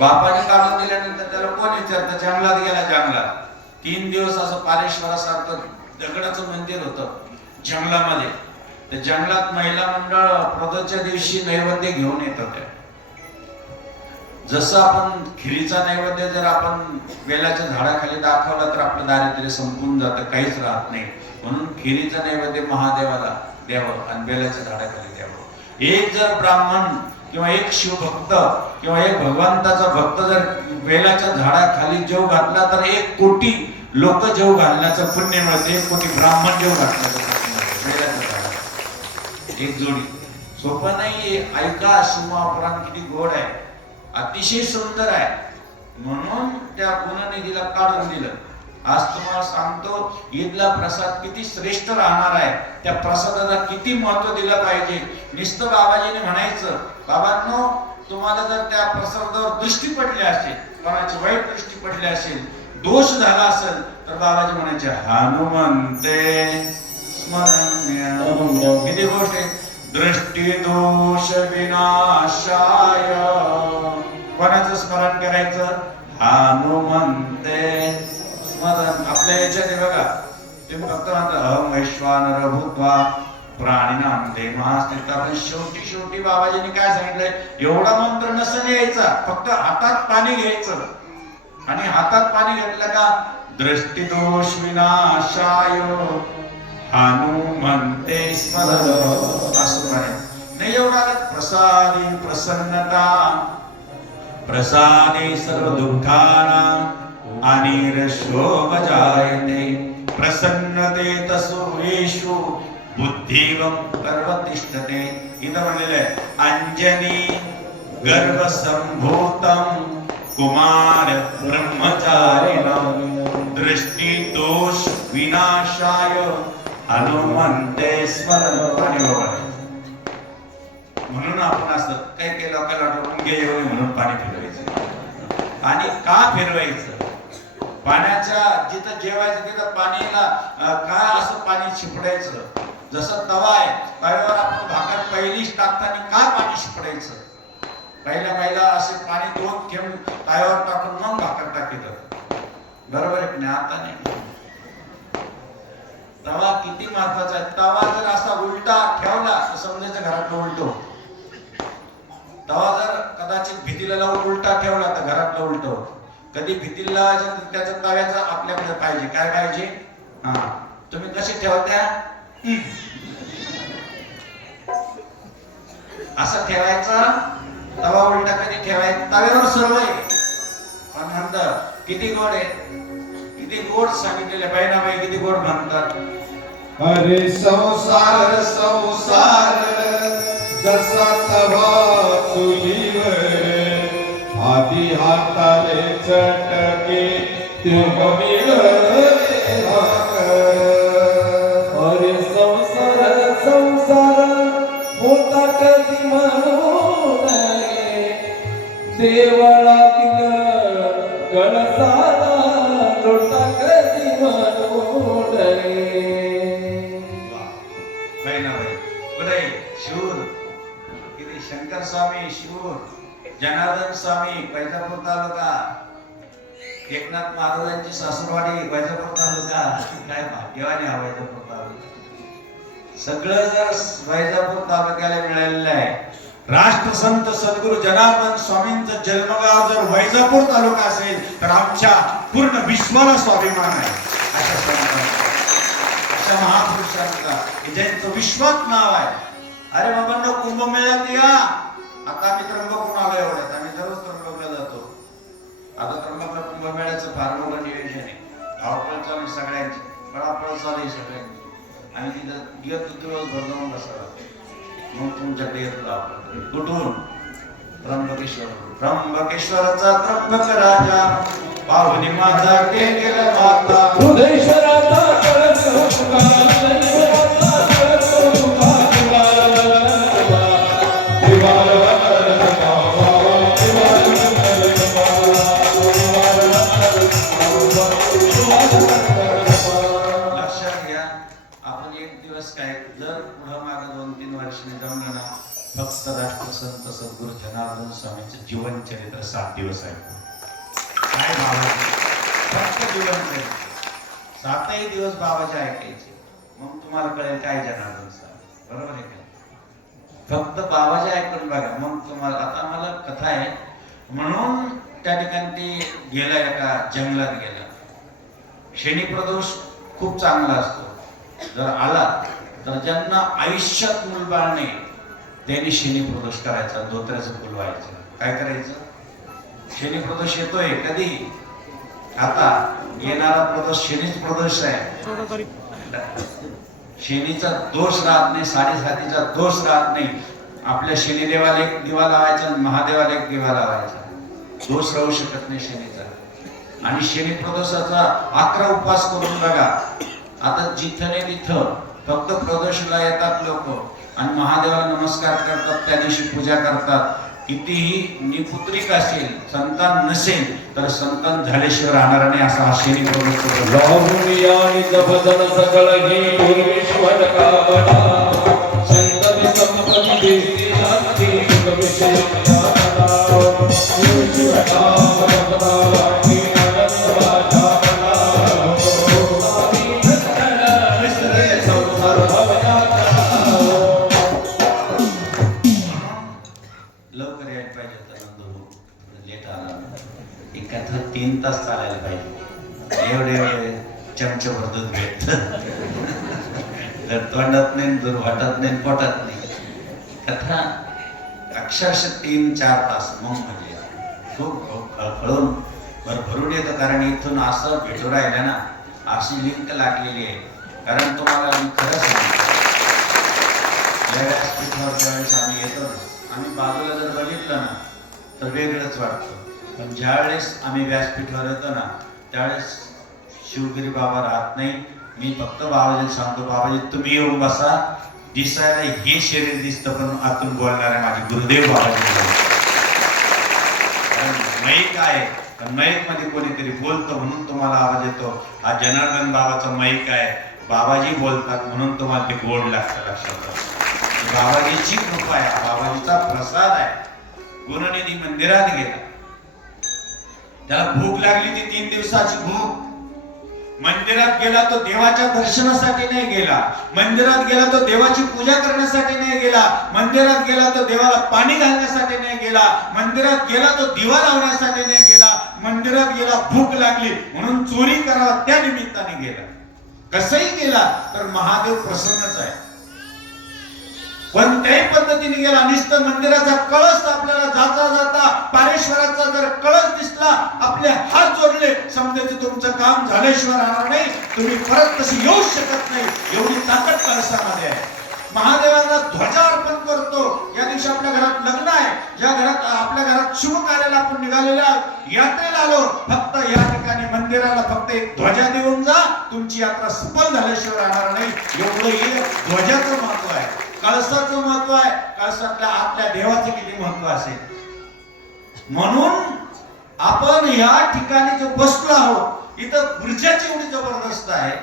बापाने काढून दिल्यानंतर त्याला कोण विचारतं, जंगलात गेला. जंगलात 3 दिवस असं पारेश्वरासारखं दगडाचं मंदिर होतं जंगलामध्ये. त्या जंगलात महिला मंडळ प्रदोषच्या दिवशी नैवेद्य घेऊन येत होत्या. जसं आपण खिरीचा नैवेद्य जर आपण वेलाच्या झाडाखाली दाखवला तर आपलं दारिद्र्य संपून जातं, काहीच राहत नाही. म्हणून खिरीचा नैवेद्य महादेवाला द्यावं आणि बेलाच्या झाडाखाली द्यावं. एक जर ब्राह्मण किंवा एक शिवभक्त किंवा एक भगवंताचा भक्त जर बेलाच्या झाडाखाली जेव घातला तर 1 कोटी लोक जेव घालण्याचं पुण्य मिळते. 1 कोटी ब्राह्मण जेव घातल्याचं पुण्य मिळते बेलाच्या झाडाखाली. एक जोडी. सोपं नाही. ऐका, शिवमहापुराण किती गोड आहे, अतिशय सुंदर आहे. म्हणून त्या गुणनिधीला काढून दिलं. आज तुम्हाला सांगतो, ईदला प्रसाद किती श्रेष्ठ राहणार आहे, त्या प्रसादाला किती महत्व दिलं पाहिजे. नुसतं बाबाजीने म्हणायचं, बाबांनो तुम्हाला जर त्या प्रसादावर दृष्टी पडली असेल, कोणाची वाईट दृष्टी पडली असेल, दोष झाला असेल, तर बाबाजी म्हणायचे हनुमंते स्मरण्य. किती गोष्ट आहे. दृष्टी दोष विनाशाय. कोणाचं स्मरण करायचं, हनुमंते स्मरण. आपल्या याच्यात बघा, तुम्ही फक्त म्हणता अहम वैश्वानर भूत्वा प्राणिनां देहास्थिता. पण शेवटी बाबाजींनी काय सांगितलंय, एवढा मंत्र नसं यायचा, फक्त हातात पाणी घ्यायचं आणि हातात पाणी घेतलं का दृष्टी दोष विनाशाय हनुमंते स्मरण असं म्हणे. नाही एवढा प्रसादी प्रसन्नता, प्रसादे सर्व दुःखानां अनिर्शोभ जायते, प्रसन्नते तसुवेषु बुद्धिवं पर्वतिष्ठते. इथं म्हणलेलं आहे अंजनी गर्भसंभूतं कुमार ब्रह्मचारिणं दृष्टी दोष विनाशाय हनुमंते स्मरण. म्हणून आपण असं काय केलं, लोकांना वाटलं मुंगे येऊ नये म्हणून पाणी फिरवायचं. आणि का फिरवायचं, पाण्याच्या जिथं जेवायचं तिथं पाणीला काय असं पाणी शिपडायचं. जसं तवा आहे, तव्यावर आपण भाकर पहिलीच टाकताना का पाणी शिपडायचं. पहिला असे पाणी 2 थेंब तव्यावर टाकून मग भाकर टाकीत. बरोबर आहे की नाही. आता नाही. तवा किती महत्वाचा आहे. तवा जर असा उलटा ठेवला तर समजायचं घरातलं उलटो. तवा जर कदाचित भीतीला लावून उलटा ठेवला तर घरातलं उलटो. कधी भीतीला त्याचा तव्याचा आपल्याकडे पाहिजे काय पाहिजे. तुम्ही कशी ठेवत्या, असं ठेवायचा. तवा उलटा कधी ठेवायचा, तव्यावर सर्व आहे. पण म्हणतात किती गोड आहे, किती गोड सांगितलेले बहिणाबाई किती गोड म्हणतात. अरे संसार संसार जसा तवा चुलीवर, आधी हाताले चटके अरे संसार संसार होता कधी म्हणू नये, देवळातील कळसाला लोटा कधी म्हणू नये. बहिणाबाई कुठे शूर, किती शंकर स्वामी शूर. जनार्दन स्वामी वैजापूर तालुका, एकनाथ महाराजांची सासूरवाडी वैजापूर तालुका, काय भाग्यवानी हा वैजापूर तालुका. सगळं जर वैजापूर तालुक्याला मिळालेलं आहे. राष्ट्रसंत सद्गुरू जनार्दन स्वामींचं जन्मगाव जर वैजापूर तालुका असेल तर आमच्या पूर्ण विश्वाला स्वाभिमान आहे. अशा संतांचा, अशा महापुरुषांचा ज्यांचं विश्वात नाव आहे. अरे बाबांनो, कुंभमेळ्यात या. आता आम्ही त्र्यंबकहून आलो एवढ्यात. आम्ही दररोज त्र्यंबकला जातो. आता त्र्यंबकला कुंभमेळ्याचं फार मोठं नियोजन आहे. धावपळ चालू आहे सगळ्यांची, पळापळ चालू आहे सगळ्यांची. आणि तिथं येत दिवसभर जाऊन बसावं. मग तुमच्याकडे येतो आपण कुठून? त्र्यंबकेश्वर. त्र्यंबकेश्वरचा त्र्यंबक राजा पाहुणी माझा टेकेल माता. हृदयेश्वराचा कळस होता, हृदयेश्वराचा कळस होता, लक्षात घ्या, आपण एक दिवस काय जर पुढं मागे 2-3 वर्षांनी जमलं ना, फक्त राष्ट्रसंत सद्गुरू जनार्दन स्वामींचं जीवन चरित्र 7 दिवस आहे. काय बाबाजी, फक्त जीवन चरित्र 7ही दिवस बाबाचे ऐकायचे. मग तुम्हाला कळेल काय जनार्दन स्वामी, बरोबर आहे का? फक्त बाबाचे ऐकून बघा, मग तुम्हाला. आता मला कथा आहे म्हणून त्या ठिकाणी ते गेला, एका जंगलात गेला. शनी प्रदोष खूप चांगला असतो. जर आला तर ज्यांना आयुष्यात मूलबाळ नाही त्यांनी शनी प्रदोष करायचा, धोत्र्याचं फुल व्हायचं. काय करायचं? शनी प्रदोष येतोय कधी? आता येणारा प्रदोष शनीच प्रदोष आहे. शनीचा दोष राहत नाही, 7.5चा दोष राहत नाही. आपल्या शनिदेवाला एक दिवा लावायचा, महादेवाला एक दिवा लावायचा. दोष राहू शकत नाही शनीचा. आणि शनी प्रदोषाचा 11 उपवास करून बघा. आता जिथं नाही तिथं फक्त प्रदोषला येतात लोक आणि महादेवाला नमस्कार करतात, त्या दिवशी पूजा करतात. कितीही निपुत्रिक असेल, संतान नसेल तर संतान झाल्याशिवाय राहणार नाही, असा हा शनी प्रदोष. राहुलियानी जपतन सकल ही पूर्वेश्वर कामना, संतति संपत्ति देसी शांति सुख विषय ज्ञाना, पूर्वेश्वर कामना वाणी आनंद वाचा बना, स्वामी भक्तन विसरे संसार भवयात्रा. लवकर यायला पाहिजे होतं नंदू, लेट आला. ही कथा 3 तास चालायला पाहिजे. एवढे चमच्याभर दूध भेटत, जर तोंडात नाही, जर वाटत नाही, पोटात नाही. कथा अक्षरशः 3-4 तास. मग म्हणजे खूप खळखळून भरभरून येतं. कारण इथून असं भेटू राहिलं ना, अशी लिंक लागलेली आहे. कारण तुम्हाला मी खरं सांगतो, या व्यासपीठावर ज्यावेळेस आम्ही येतो ना, आम्ही बाजूला जर बघितलं ना तर वेगळंच वाटतं. पण ज्यावेळेस आम्ही व्यासपीठावर येतो ना त्यावेळेस शिवगिरी बाबा राहत नाही. मी फक्त बाबाजी सांगतो, बाबाजी तुम्ही येऊन बसा. दिसायला हे शरीर दिसतं पण आतून बोलणारे माझे गुरुदेव बाबाजी. मैक आहे, पण मैक मध्ये कोणीतरी बोलतो म्हणून तुम्हाला आवाज येतो. हा जनार्दन बाबाचा मैक आहे, बाबाजी बोलतात म्हणून तुम्हाला ते गोड लागतं. लक्षात, बाबाजीची कृपा आहे, बाबाजीचा प्रसाद आहे. गुरुनिधी मंदिरात गेला, त्याला भूक लागली ती 3 दिवसाची भूक. मंदिरात गेला तो देवाच्या दर्शनासाठी नाही गेला, मंदिरात गेला तो देवाची पूजा करण्यासाठी नाही गेला, मंदिरात गेला तो देवाला पाणी घालण्यासाठी नाही गेला, मंदिरात गेला तो दिवा लावण्यासाठी नाही गेला, मंदिरात गेला भूक लागली म्हणून चोरी करावा त्या निमित्ताने गेला. कसंही गेला तर महादेव प्रसन्नच आहे. कोणत्याही पद्धतीने गेला. नुसतं मंदिराचा कळस आपल्याला जाता जाता पारेश्वराचा जर कळस दिसला, आपले हात जोडले, समजायचं तुमचं काम झाल्याशिवाय राहणार नाही, तुम्ही परत तशी येऊ शकत नाही, एवढी ताकद कळसामध्ये आहे. महादेवाला ध्वजा अर्पण करतो. या दिवशी आपल्या घरात लग्न आहे, या घरात आपल्या घरात शुभ कार्याला आपण निघालेल्या यात्रेला आलो, फक्त या ठिकाणी मंदिराला फक्त एक ध्वजा देऊन जा, तुमची यात्रा सफल झाल्याशिवाय राहणार नाही. एवढं हे ध्वजाचं महत्व आहे, कळसाचं महत्व आहे. कळसातल्या आपल्या देवाचं किती महत्व असेल. म्हणून आपण या ठिकाणी जो बसलो आहोत, इथं ऊर्जाची एवढी जबरदस्त आहे,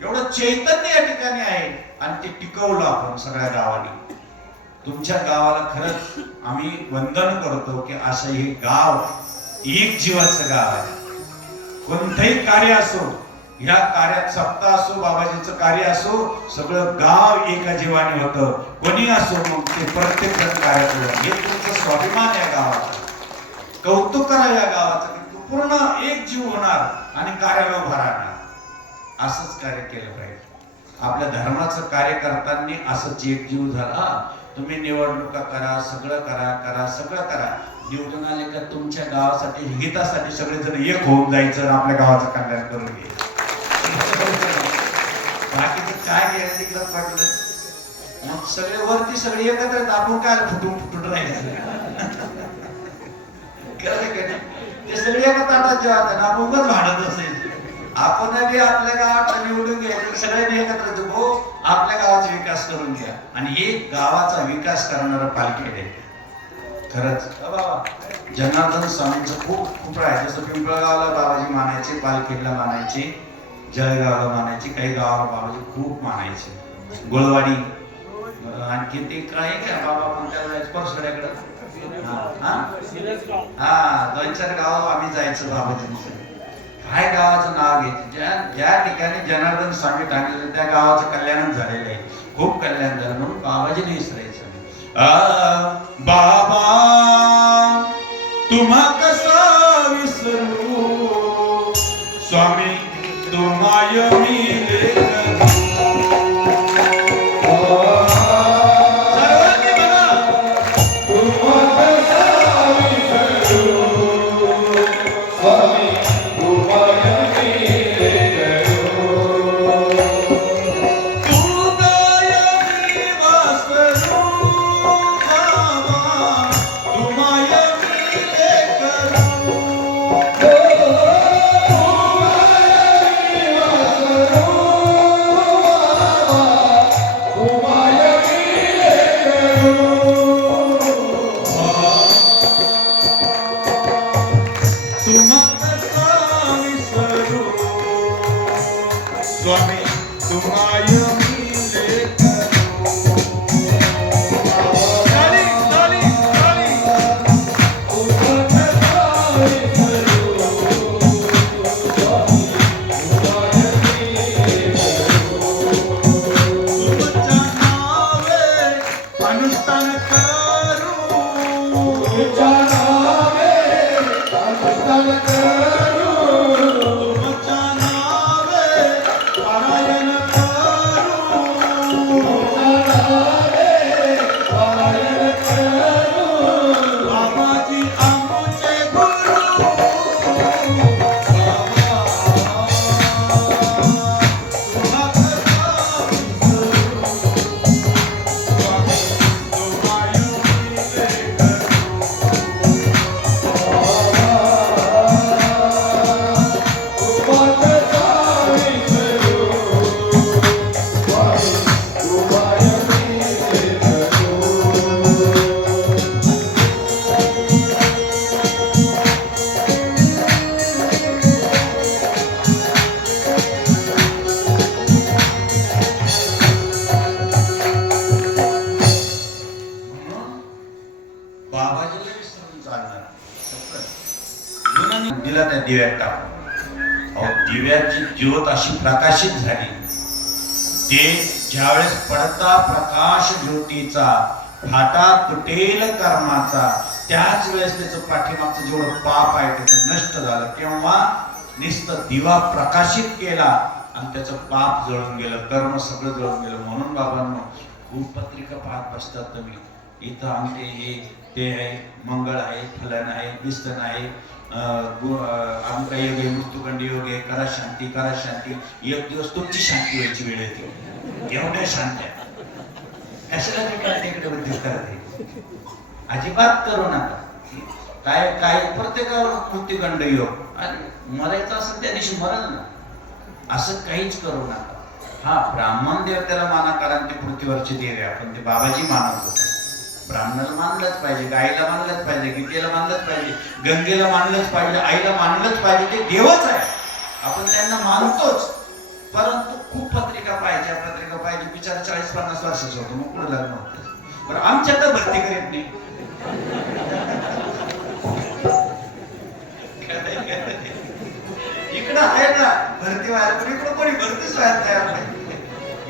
एवढं चैतन्य या ठिकाणी आहे आणि ते टिकवलं आपण सगळ्या गावाने. तुमच्या गावाला खरंच आम्ही वंदन करतो की असं हे गाव एक जीवाचं गाव आहे. कोणतंही कार्य असो, या कार्यात सप्ताह असो, बाबाजीचं कार्य असो, सगळं गाव एका जीवाने होतं. कोणी असो मग ते प्रत्येक जण कार्य करत. हे तुमचं स्वाभिमान या गावाचं. कौतुक करा या गावाचं की पूर्ण एक जीव होणार आणि कार्याला उभा राहणार. असंच कार्य केलं पाहिजे. आपल्या धर्माचं कार्य करताना असंच एक जीव झाला. तुम्ही निवडणुका करा, सगळं करा, सगळं करा. निवडून आले का तुमच्या गावासाठी, हितासाठी सगळेजण एक होऊन जायचं, आपल्या गावाचं कल्याण करून घ्यायचं. बाकीचं काय घ्यायचं तिकडं पडलं, मग सगळे वरती सगळे एकत्र आहेत, आपण काय फुटून राहायचं. ते सगळे एका ताटात जेवतात, आपण उगाच भांडत असेल. आपण बी आपल्या गावात निवडून घ्यायचं, सगळ्यांनी एकत्र हो आपल्या गावाचा विकास करून घ्या. आणि हे गावाचा विकास करणारं पालखी आहे. खरंच बाबा जनार्दन स्वामींचं खूप आहे. जसं पिंपळगावला बाबाजी मानायचे, पालखीला मानायचे, जळगावला मानायचे, काही गावाला बाबाजी खूप मानायचे. गोळवाडी आणखी ते काय बाबा आपण त्याला परसड्याकडं हा 2-4 गाव आम्ही जायचं बाबाजींचं. काय गावाचं नाव घ्यायचं, ज्या ठिकाणी जनार्दन स्वामी टाकलेलं त्या गावाचं कल्याणच झालेलं आहे. खूप कल्याण झालं म्हणून बाबाजीने विसरायचं. बाबा तुम्हा कसा विसरू, स्वामी तुम्हाय मी दिला त्या दिव्यात टाकून. दिव्याची ज्योत अशी प्रकाशित झाली. ते ज्यावेळेस पडता प्रकाश ज्योतीचा फाटा तुटेल कर्माचा, त्याच वेळेस त्याचं पाठीमागचं जेवढं पाप आहे त्याचं नष्ट झालं. तेव्हा नुसतं दिवा प्रकाशित केला आणि त्याचं पाप जळून गेलं, कर्म सगळं जळून गेलं. म्हणून बाबांनो खूप पत्रिका पाहत बसतात तुम्ही. इथं आमचे हे ते आहे, मंगळ आहे, फलन आहे, बिस्तन आहे, आमका योग आहे, मृत्यूखंड योग आहे, करा शांती करा शांती. एक दिवस तुमची शांती व्हायची वेळ येते. एवढ्या शांत्या कशाला तिकडे बुद्धी करते. अजिबात करू नका. काय काय प्रत्येकावर मृत्यूखंड योग आणि मरायचं असेल त्या दिवशी मरल ना, असं काहीच करू नका. हा ब्राह्मण देवतेला माना, कारण ते पृथ्वीवरचे देव आहे. आपण ते बाबाजी मानत होते. ब्राह्मणाला मानलंच पाहिजे, गायला मानलंच पाहिजे, गीतेला मानलंच पाहिजे, गंगेला मानलंच पाहिजे, आईला मानलंच पाहिजे. ते देवच आहे, आपण त्यांना मानतोच. परंतु खूप पत्रिका पाहिजे, पत्रिका पाहिजे. बिचारा 40-50 वर्षाचा होतो, मग पुढे लग्न होतं. बरं आमच्या तर भरती करीत नाही. इकडं आहे ना भरती व्हायला, पण इकडं कोणी भरतीच व्हायला तयार नाही.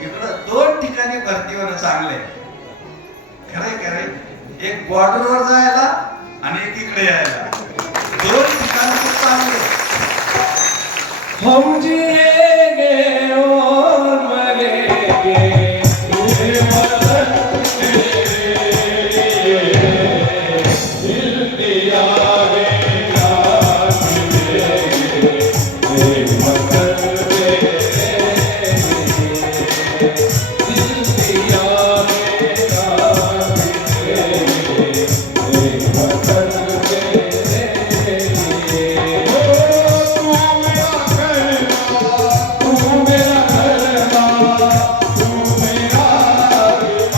इकडं 2 ठिकाणी भरती होणं चांगलंय. खरंय खरंय, एक बॉर्डरवर जायला आणि एक इकडे यायला. 2 ठिकाणी खूप चांगले. हम जिएंगे और मरेंगे ये वतन के लिए, दिल दिया मेरा जिएंगे ये वतन के लिए, दिल दिया मेरा जिएंगे ये वतन के लिए. तू मेरा करना, तू मेरा ईमान है,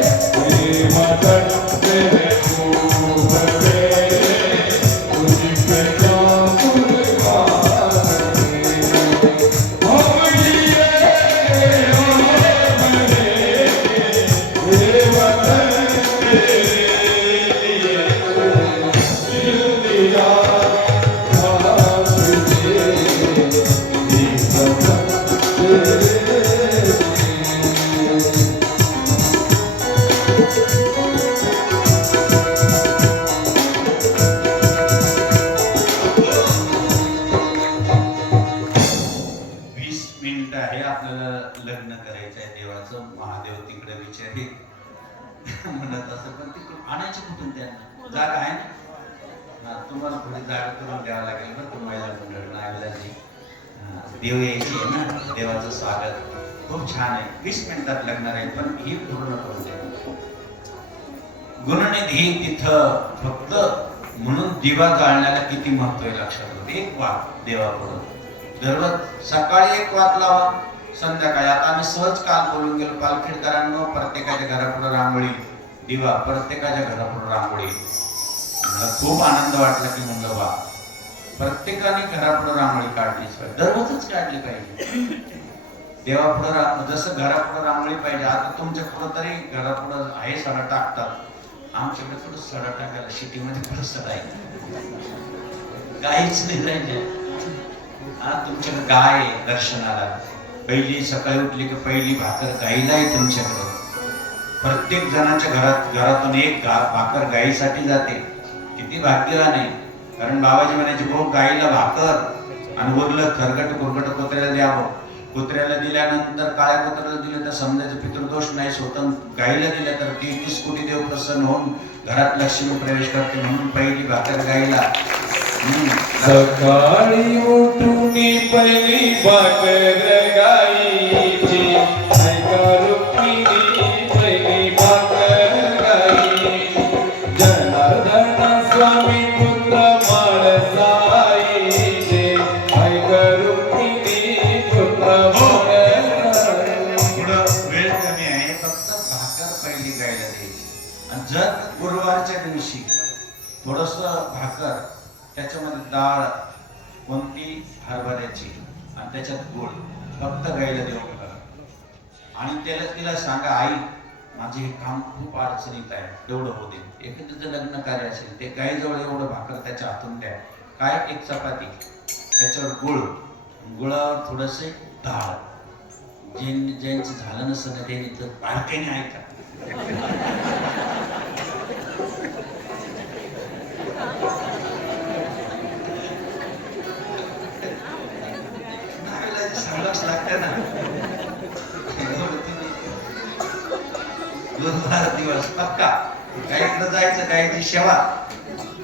ये वतन तेरे खूब मेरे, तुझ पे जान कुर्बान है. हम जिएंगे और मरेंगे ये वतन तेरे लिए, दिल दिया मिनिट आहे आपल्याला लग्न करायचं आहे देवाचं. महादेव तिकडे विचारे म्हणत असं, पण तिकडून आणायचे कुठून त्यांना? जागा आहे ना? तुम्हाला थोडी जागा करून द्यावं लागेल ना तुम्हाला मंडळ नागलाची. देव यायची आहे ना, देवाचं स्वागत खूप छान आहे. 20 मिनिटात लग्न राहील, पण ही पूर्ण करून द्या. गुणनिधी तिथं फक्त म्हणून दिवा जाळण्याला किती महत्व आहे लक्षात ठेवा. एक वात देवापुढं दररोज सकाळी 1 वात लावा, संध्याकाळी. आता आम्ही सहज काल बोलून गेलो पालखेडकरांनो, प्रत्येकाच्या घरापुढं रांगोळी दिवा, प्रत्येकाच्या घरापुढं रांगोळी. मला खूप आनंद वाटला की म्हणलं वा, प्रत्येकाने घरापुढं रांगोळी काढलीच पाहिजे, दररोजच काढली पाहिजे. देवापुढं जसं घरापुढं रांगोळी पाहिजे. आता तुमच्या पुढं तरी घरापुढं आहे सडा टाकतात, आमच्याकडे थोडं सडा टाकायला सिटीमध्ये थोडं सडा आहे, काहीच नाही राहिले. हा तुमच्याकडे गाय आहे दर्शनाला, पहिली सकाळी उठली की पहिली भाकर गाईला आहे तुमच्याकडं. प्रत्येक जणांच्या घरातून एक भाकर गाईसाठी जाते. किती भाग्यवान आहे. कारण बाबाजी म्हणायचे भाऊ गाईला भाकर आणि उरलं खरकट कुरकट कुत्र्याला द्यावं. कुत्र्याला दिल्यानंतर काळ्या कुत्र्याला दिलं तर समजायचं पितृदोष नाही स्वतः. गाईला दिल्या तर 33 कोटी देव प्रसन्न होऊन घरात लक्ष्मी प्रवेश करते, म्हणून पहिली भाकर गाईला. सकाळी उठून पहिली भाकर गाईची, ऐका रुक्मिणी पहिली भाकर गाईची. जनार्दन स्वामी पुत्र माळसाईचे, ऐका रुक्मिणी पुत्र माळसाई. पुढं वेळ कमी आहे, फक्त भाकर पहिली गायला द्यायची. आणि जर गुरुवारच्या दिवशी थोडस भाकर, त्याच्यामध्ये डाळ कोणती हरभऱ्याची आणि त्याच्यात गोड, फक्त गायला देऊ नका. आणि तिला सांगा आई माझे हे काम खूप अडचणीत आहे, तेवढं होऊ दे. एखाद्याचं लग्न कार्य असेल ते गाईजवळ एवढं भाकर त्याच्या हातून द्या. काय 1 चपाती, त्याच्यावर गुळ, गुळावर थोडस डाळ. ज्यांचं झालं नसतं ना ते बारकाईने ऐका. सांगावंच लागतं ना. 12 दिवस पक्का गायकडे जायचं, गायची सेवा.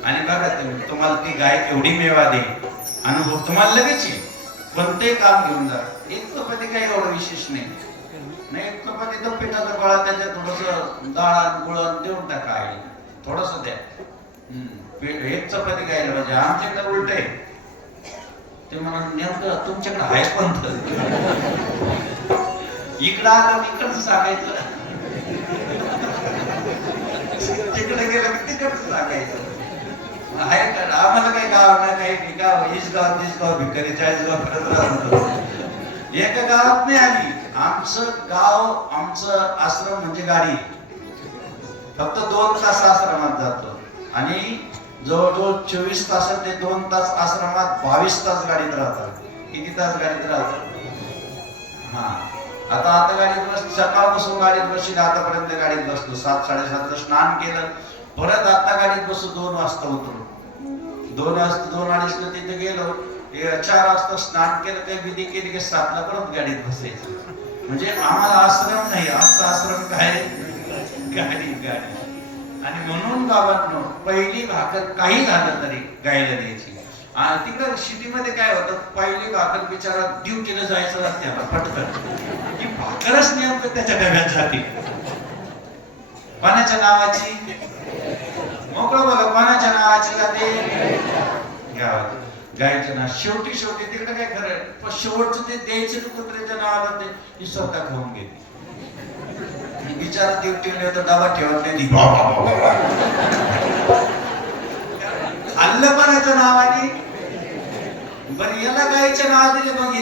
आणि बघा तुम्हाला ती गाय एवढी मेवा दे, अनुभव तुम्हाला लगेच येईल. कोणते काम घेऊन जा. 1 चपाती काही एवढं विशेष नाही. 1 चपाती तर पिठाचा गोळा, त्याच्यात थोडस डाळ गुळ देऊन टाका आई, थोडस द्या. 1 चपाती गायला पाहिजे. आमच्याकडे उलट आहे. ते मला नेमकं तुमच्याकडे आहे पंथ. इकडं आलं इकडचं सांगायचं, तिकडे गेलं की तिकडचं सांगायचं. आहे का? आम्हाला काही गाव नाही, काही गाव, 20 गाव 30 गाव भिकारी 40 गाव फिरत राहतो. एका गावात नाही आली, आमचं गाव, आमचं आश्रम म्हणजे गाडी. फक्त 2 तास आश्रमात जातो आणि जवळजवळ 24 तासात ते 2 तास आश्रमात 22 तास गाडीत राहतात. किती तास गाडीत राहतात? हा, आता गाडीत बस, सकाळपासून गाडीत बसली, आतापर्यंत गाडीत बसलो. 7-7:30 स्नान केलं, परत आता गाडीत बसलो. 2 वाजता उतरलो. 2-2:30 तिथे गेलो. 4 वाजता स्नान केलं, काही विधी केली की 7ला परत गाडीत बसायचं. म्हणजे आम्हाला आश्रम नाही, आमचा आश्रम काय? गाडी. आणि म्हणून बाबांनो, पहिली भाकर काही झालं तरी गायला द्यायची. तिकडं सिटीमध्ये काय होतं, पहिली भाकर बिचारा ड्युटीला जायचं रस्त्याला पटकन, की भाकरच नेमकं त्याच्या डब्यात जाते. कोणाच्या नावाची? मोकळं बोला, कोणाच्या नावाची जाते? गायच्या नाव. शेवटी तिकडे काय खरं, पण शेवटचं ते द्यायचं कुत्र्याच्या नावाला ते ही स्वतः खाऊन घेते. बिचारा ड्युटीला तर डबा ठेवत नाही, खाल्लं कोणाच्या नावाने? बरं, याला गायच्या नाव दिले, मग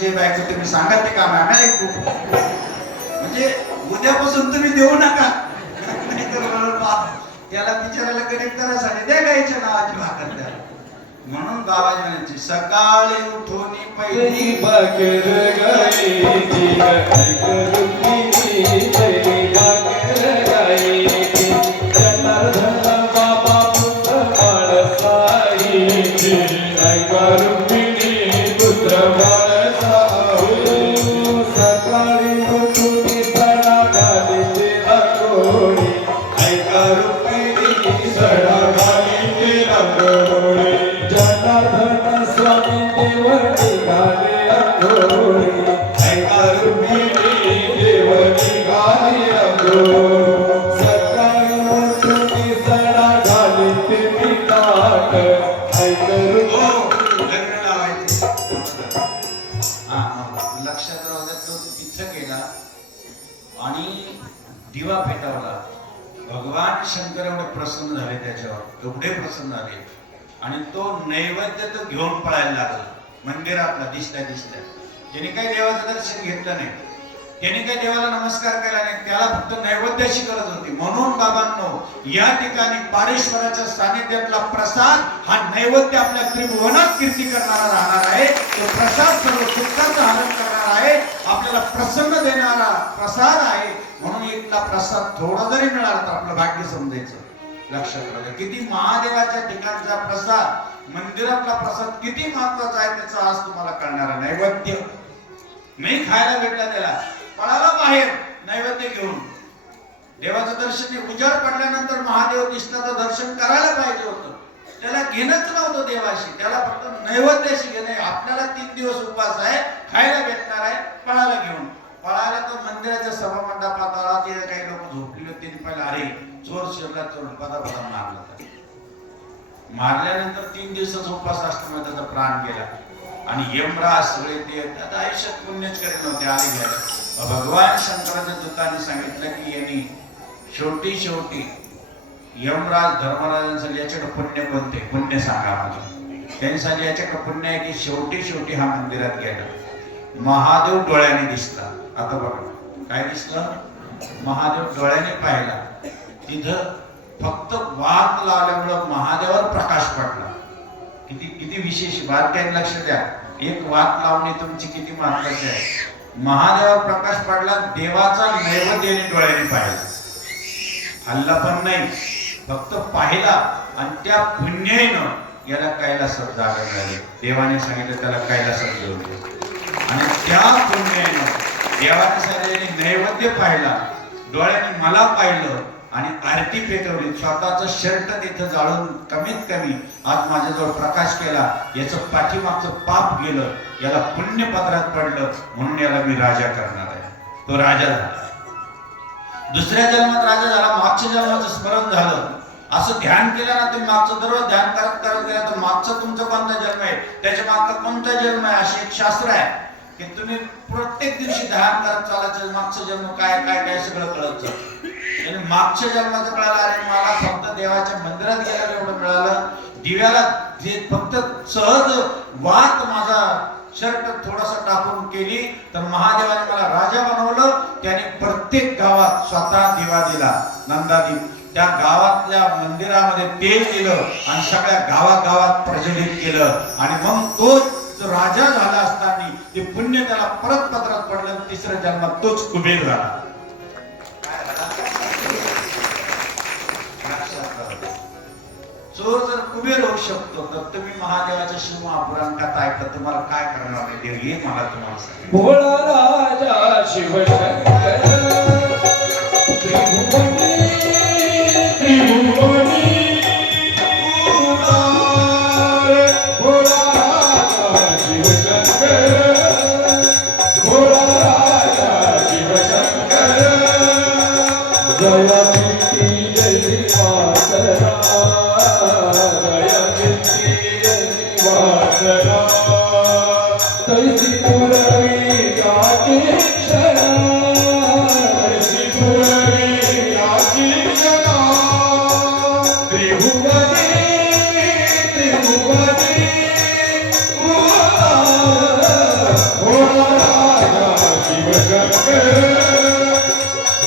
जे बायको तुम्ही सांगा ते काम आहे खूप. म्हणजे उद्यापासून तुम्ही देऊ नका, नाहीतर त्याला बिचाराला कनेक्ट करायसाठी द्या गायच्या नावाची भाकर द्या. म्हणून बाबाजी म्हणायचे, सकाळी उठून पहिली भाकर गायची, पहिली भाकर गायची, जनार्दन बाबा पुत्र बाळसाईची, ऐका रुक्मिणी पुत्र बाळसाऊ. सकाळी उठून सडा घालीते अंघोळी, ऐका रुक्मिणी सडा घालीते अंघोळी. जनार्दन स्वामी देव निघाले अंघोळी, ऐका रुक्मिणी देव निघाले अंघोळी. सकाळी उठून सडा घालीते पिठाट, ऐका लग्न लावायचे. लक्षात राहू द्या, तो तिथं गेला आणि दिवा पेटवला. भगवान शंकर एवढे प्रसन्न झाले त्याच्यावर, एवढे प्रसन्न झाले, आणि तो नैवेद्य तो घेऊन पळायला लागला मंदिरातला. दिसल्या त्याने काही देवाचं दर्शन घेतलं नाही, त्याने काही देवाला नमस्कार केला नाही, त्याला फक्त नैवेद्याची गरज होती. म्हणून बाबांनो, या ठिकाणी पारेश्वराच्या सानिध्यातला प्रसाद हा नैवेद्य आपल्या त्रिभुवनात कीर्ती करणारा राहणार आहे. तो प्रसाद सर्व सुखाचं हरण करणार आहे, आपल्याला प्रसन्न देणारा प्रसाद आहे. म्हणून इथला प्रसाद थोडा जरी मिळाला तर आपलं भाग्य समजायचं. लक्षात राहू, किती महादेवाच्या ठिकाणचा प्रसाद, मंदिरातला प्रसाद किती महत्वाचा आहे त्याचा आज तुम्हाला कळणार. नैवेद्य नाही खायला भेटला, त्याला पळाला बाहेर नैवेद्य घेऊन. देवाचं दर्शन, उजाड पडल्यानंतर महादेव दिसला तर दर्शन करायला पाहिजे होतं, त्याला घेणंच नव्हतं देवाशी, त्याला फक्त नैवेद्याशी घेणे. आपल्याला 3 दिवस उपवास आहे, खायला भेटणार आहे, पळाला घेऊन. पळायला तर मंदिराच्या सभा मंडपात आला, तिथे काही लोक झोपलेले होते. पाहिलं, अरे चोर शिरला, चोर पदा मारला. मारल्यानंतर 3 दिवसाचा उपवास असल्यामुळे त्याचा प्राण गेला. आणि यमराज सगळे ते आता आयुष्यात पुण्यच करीत नव्हते, आले घ्यायला. भगवान शंकराच्या दूताने सांगितलं की यांनी शेवटी यमराज धर्मराजांसाठी याच्याकडे पुण्य कोणते, पुण्य सांगा मला. त्यांच्यासाठी याच्याकडे पुण्य आहे की शेवटी हा मंदिरात गेला, महादेव डोळ्याने दिसला. आता बघा काय दिसलं, महादेव डोळ्याने पाहिला. तिथं फक्त वात लावल्यामुळं महादेवावर प्रकाश पडला. किती विशेष बात आहे, लक्ष द्या. एक वात लावणे तुमची किती महत्वाची आहे. महादेवावर प्रकाश पडला, देवाचा नैवेद्याने डोळ्याने पाहिला, हल्ला पण नाही, फक्त पाहिला. आणि त्या पुण्याईनं याला कैलासात जागा मिळाली. देवाने सांगितलं त्याला कैलासात घेऊन गेलं. आणि त्या पुण्याईनं देवाने सांगितलं नैवेद्य पाहिला, डोळ्याने मला पाहिलं आणि आरती पेटवली. स्वतःचं शर्ट तिथं जाळून कमीत कमी आज माझ्याजवळ प्रकाश केला. याचं पाठीमागचं पाप गेलं, याला पुण्यपत्रात पडलं, म्हणून याला मी राजा करणार आहे. तो राजा झाला. दुसऱ्या जन्मात राजा झाला, मागच्या जन्माचं स्मरण झालं. असं ध्यान केलं ना तुम्ही, मागचं दररोज ध्यान करत गेला तर मागचा तुमचा कोणता जन्म आहे, त्याच्या मागचा कोणता जन्म आहे, अशी एक शास्त्र आहे की तुम्ही प्रत्येक दिवशी ध्यान करत चालायचं. मागचं जन्म काय सगळं कळत जातं. आणि मागच्या जन्माचं कळालं, अरे मला फक्त देवाच्या मंदिरात गेल्यावर एवढं मिळालं, दिव्याला जे फक्त सहज वात माझा शर्ट थोडासा टाकून केली तर महादेवाने मला राजा बनवलं. त्याने प्रत्येक गावात स्वतः दिवा दिला, नंदादीप. त्या गावातल्या मंदिरामध्ये तेल दिलं आणि सगळ्या गावागावात प्रज्वलित केलं. आणि मग तो राजा झाला असताना ते पुण्य त्याला परत पत्रात पडलं. तिसऱ्या जन्मात तोच कुबेर झाला. चोर जर कुबेर होऊ शकतो तर तुम्ही महादेवाच्या शिव महापुराण कथा ऐकता, तुम्हाला काय करणार आहे देव हे मला तुम्हाला सांगितलं. भोळा राजा शिवशंकर त्रिभुवनी त्रिभुवनी भोळा राजा शिवशंकर भोळा राजा शिवशंकर जया कीर्ती जय मातरा तैसी पुरवी याची क्षणा तैसी पुरवी याची क्षणा त्रिभुवनी त्रिभुवनी भोळा राजा शिवशंकर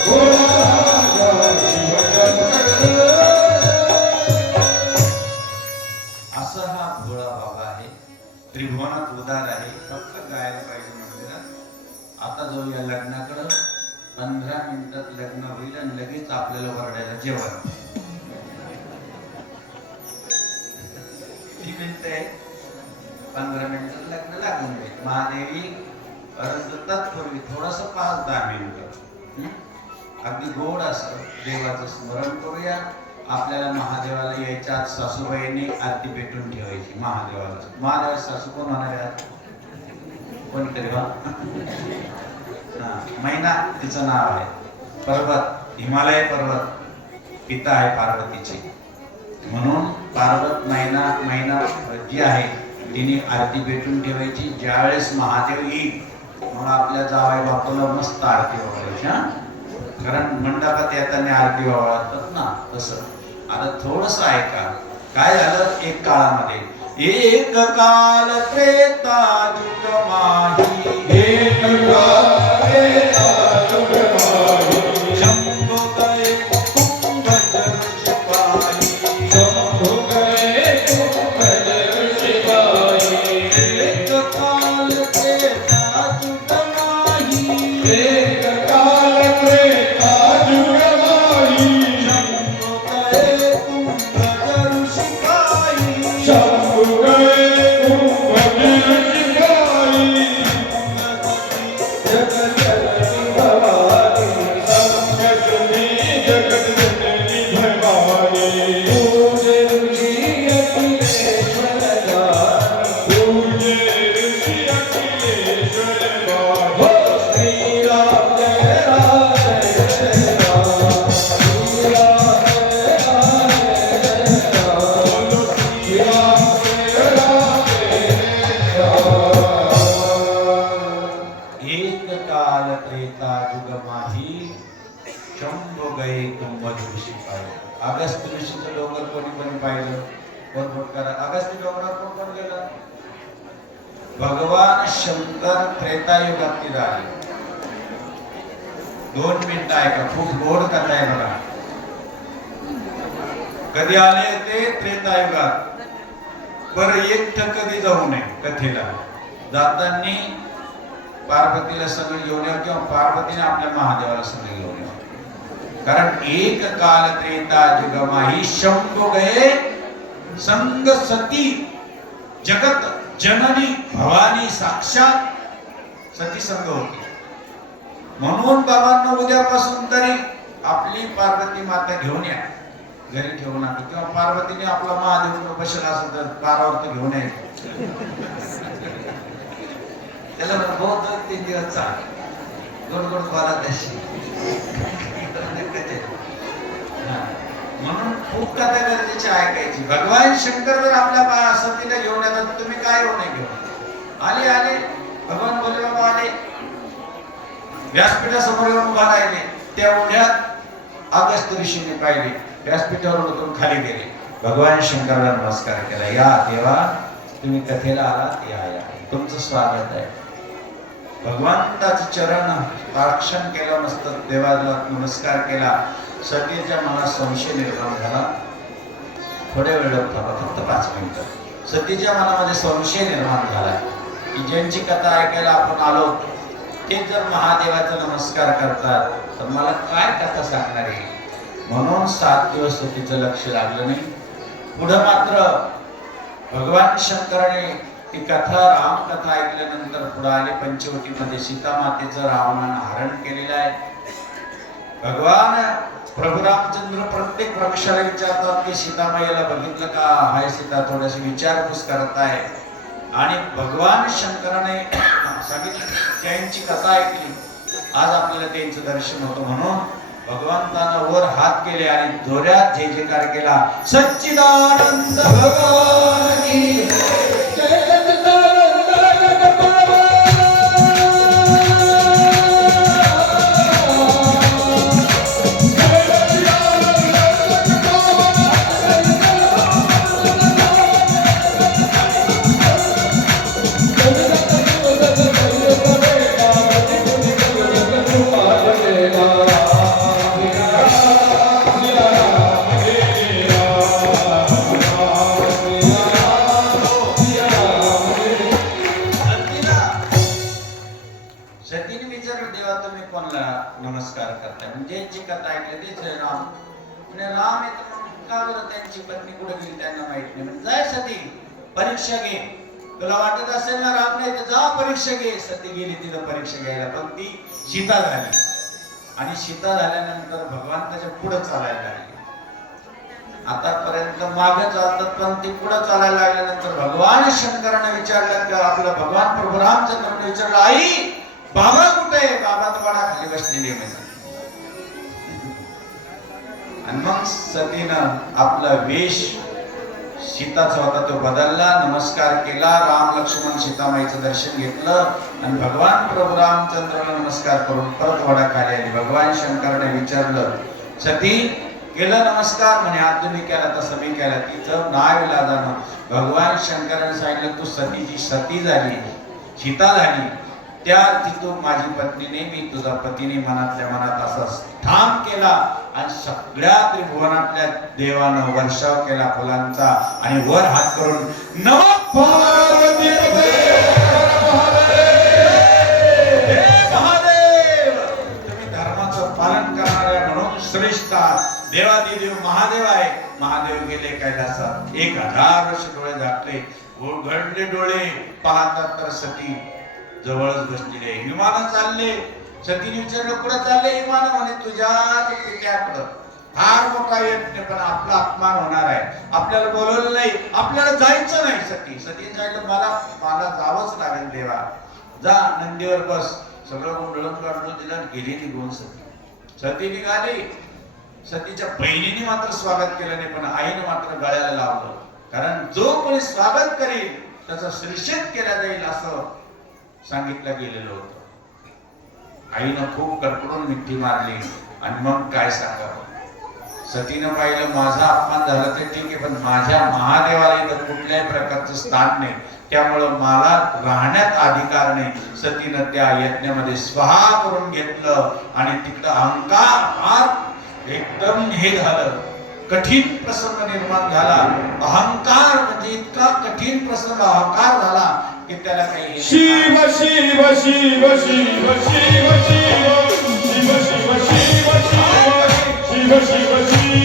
भोळा राजा शिवशंकर. असा हा भोळा बाबा आहे, त्रिभुवनात उदार आहे. फक्त गायला पाहिजे मंदिरात. आता जाऊ या लग्नाकडं. 15 मिनिटात लग्न होईल आणि लगेच आपल्याला वरडायला जेवण. किती मिनिटं आहे? 15 मिनिटात लग्न लागून जाईल. महादेवी परंतु तत्पूर्वी थोडस 5-10 मिनिटं अगदी गोड असं देवाचं स्मरण करूया. आपल्याला महादेवाला यायच्या आत सासूबाईंनी आरती पेटून ठेवायची महादेवाला. महादेवाची सासू कोण होणार आहे? कोणीतरी वा मैना तिचं नाव आहे. पर्वत, हिमालय पर्वत पिता आहे पार्वतीचे. म्हणून पार्वत मैना जी आहे तिने आरती पेटून ठेवायची. ज्यावेळेस महादेव येईल मग आपल्या जावई बापूला मस्त आरती वाढवायची. कारण मंडपात येताना आरती वाढतात ना तसं. आता थोडस ऐका काय झालं. एक काळामध्ये एक काल त्रेता युग माही एक काल त्रेता युग माही शंभू गए कुंभजर शिपाही शंभू गए कुंभजर शिपाही. एक काल त्रेता युग माही एक काल त्रेता युग माही शंभू गए कुंभजर शिपाही शंभू गए कुंभजर शिपाही. जगत जननी भवानी संकटनी जगत जननी भवानी. पूजे ऋषि अखिलेश्वर दानी पूजे ऋषि अखिलेश्वर दानी. हो श्री राम जय राम जय राम श्री राम जय राम जय राम श्री राम जय राम जय राम. एक काल त्रेता युग माही शंभू गए कुंभजर शिपाही. अगस्त्य ऋषीचं डोंगर कोणी पाहिलं? कोण करा. अगस्त्य डोंगरावर कोण गेलं? भगवान शंकर त्रेतायुगात तिथं आले. 2 मिनिटं ऐका, खूप गोड कथा आहे बघा. कधी आले ते? त्रेतायुगात. पर एकटं कधी जाऊ नये कथेला. जाताना पार्वतीला सगळं घेऊन या किंवा पार्वतीने आपल्या महादेवाला सगळं घेऊन या. कारण एक काल त्रेता युग माही शंभू गए संग सती जगत जननी भवानी साक्षात सती संग होती. म्हणून बाबांना उद्यापासून तरी आपली पार्वती माता घेऊन या, घरी ठेवू नका. किंवा पार्वतीने आपला महादेव बसला असेल तर पारावर तर घेऊन यायचं. त्याला बहुत 3 दिवस चाल गोड गोड बोला त्याशी. म्हणून खूप कथा गरजेची ऐकायची. भगवान शंकर जर आपल्या सतीला घेऊन येतात तुम्ही काय येऊ नये घेऊन. आले भगवान बोले बाबा आले. व्यासपीठासमोर येऊन उभा राहिले. तेवढ्यात अगस्त्य ऋषीने पाहिले. व्यासपीठावर उतरून खाली गेले. भगवान शंकराला नमस्कार केला. या देवा तुम्ही कथेला आलात या तुमचं स्वागत आहे. भगवंताचं चरण पारक्षण केलं नसतं, देवाला नमस्कार केला, सतीच्या मनात संशय निर्माण झाला. थोड्या वेळ थांबा, फक्त 5 मिनिटं. सतीच्या मनामध्ये संशय निर्माण झाला की ज्यांची कथा ऐकायला आपण आलो ते जर महादेवाचा नमस्कार करतात तर मला काय कथा सांगणार आहे. म्हणून 7 दिवस सतीचं लक्ष लागलं नाही. पुढं मात्र भगवान शंकराने ती कथा रामकथा ऐकल्यानंतर पुढे आले पंचवटीमध्ये सीता मातेचं रावणानं हरण केलेलं आहे. भगवान प्रभू रामचंद्र प्रत्येक वृक्षाला विचारतात की सीतामाईला बघितलं का, हाय सीता, थोडीशी विचारपूस करत आहे. आणि भगवान शंकराने सांगितलं, त्यांची कथा ऐकली, आज आपल्याला त्यांचं दर्शन होतं. म्हणून भगवंतानं वर हात केले आणि जोरात जय जयकार केला. सच्चिदानंद भगवान की जय. सतीने विचारलं, देवा तुम्ही कोणाला नमस्कार करताय? म्हणजे जी कथा ऐकली तेच आहे राम. म्हणजे राम आहे तर मग का बरं त्यांची पत्नी कुठे गेली त्यांना माहित नाही. म्हणजे जाय सती, परीक्षा घे. तुला वाटत असेल ना राम नाही तर जा परीक्षा घे. सती गेली तिथं परीक्षा घ्यायला, पण ती सीता झाली. आणि सीता झाल्यानंतर भगवंताच्या पुढे चालायला लागली. आतापर्यंत मागे चालतात पण ती पुढे चालायला लागल्यानंतर भगवान शंकराने विचारलं का, आपला भगवान प्रभू रामचंद्राने विचारलं, आई बाबा कुठे आहे? बाबा तर बडा खाली बसलेली आहे. आणि मग सतीनं आपला वेश सीताचा होता तो बदलला, नमस्कार केला, राम लक्ष्मण सीतामाईचं दर्शन घेतलं आणि भगवान प्रभू रामचंद्राला नमस्कार करून परत वडा खाली आली. भगवान शंकराने विचारलं, सती केलं नमस्कार? म्हणे आज तुम्ही केला तसं मी केला. तिचं नाव इलाजानं भगवान शंकराने सांगितलं, तू सतीची सती झाली, सीता झाली, त्या तू माझी पत्नी नाही, मी तुझा पतीने मनातल्या मनात असा ठाम केला. आणि सगळ्या त्रिभुवनातल्या देवानं वर्षाव केला फुलांचा आणि वर हात करून नमः पार्वती महादेव, तुम्ही धर्माचं पालन करणाऱ्या म्हणून श्रेष्ठ देवादिदेव महादेव आहे. महादेव गेले कैलासात, 1000 वर्ष डोळे झाकले, उघडले डोळे पाहतात तर सती जवळच बसलेले. विमान चालले. सतीने विचारलं, कुठं चालले विमान? म्हणे तुझ्या पित्याकडं. फार मोठा यज्ञ, पण आपला अपमान होणार आहे, आपल्याला बोलवलं नाही, आपल्याला जायचं नाही. सतीने सांगितलं, मला जावंच लागेल देवा. जा नंदीवर बस. सगळं गोंधळून काढून दिलं, गेली निघून सती निघाली. सतीच्या बहिणीने मात्र स्वागत केलं नाही, पण आईने मात्र गळ्याला लावलं. कारण जो कोणी स्वागत करेल त्याचा श्रीषेध केला जाईल असं सांगितलं गेलेलं होतं. आईनं खूप कडकडून मिठी मारली. आणि मग काय सांगावं, सतीनं पाहिलं माझा अपमान झाला ते ठीक आहे, पण माझ्या महादेवाला इथं कुठल्याही प्रकारचं स्थान नाही, त्यामुळं मला राहण्यात अधिकार नाही. सतीनं त्या यज्ञामध्ये स्वाहा करून घेतलं आणि तिथं अहंकार एकदम हे झालं, कठीण प्रसंग निर्माण झाला. अहंकार म्हणजे इतका कठीण प्रसंग, अहंकार झाला की त्याला काही शिव शिव शिव शिव शिव शिव शिव शिव शिव शिव शिव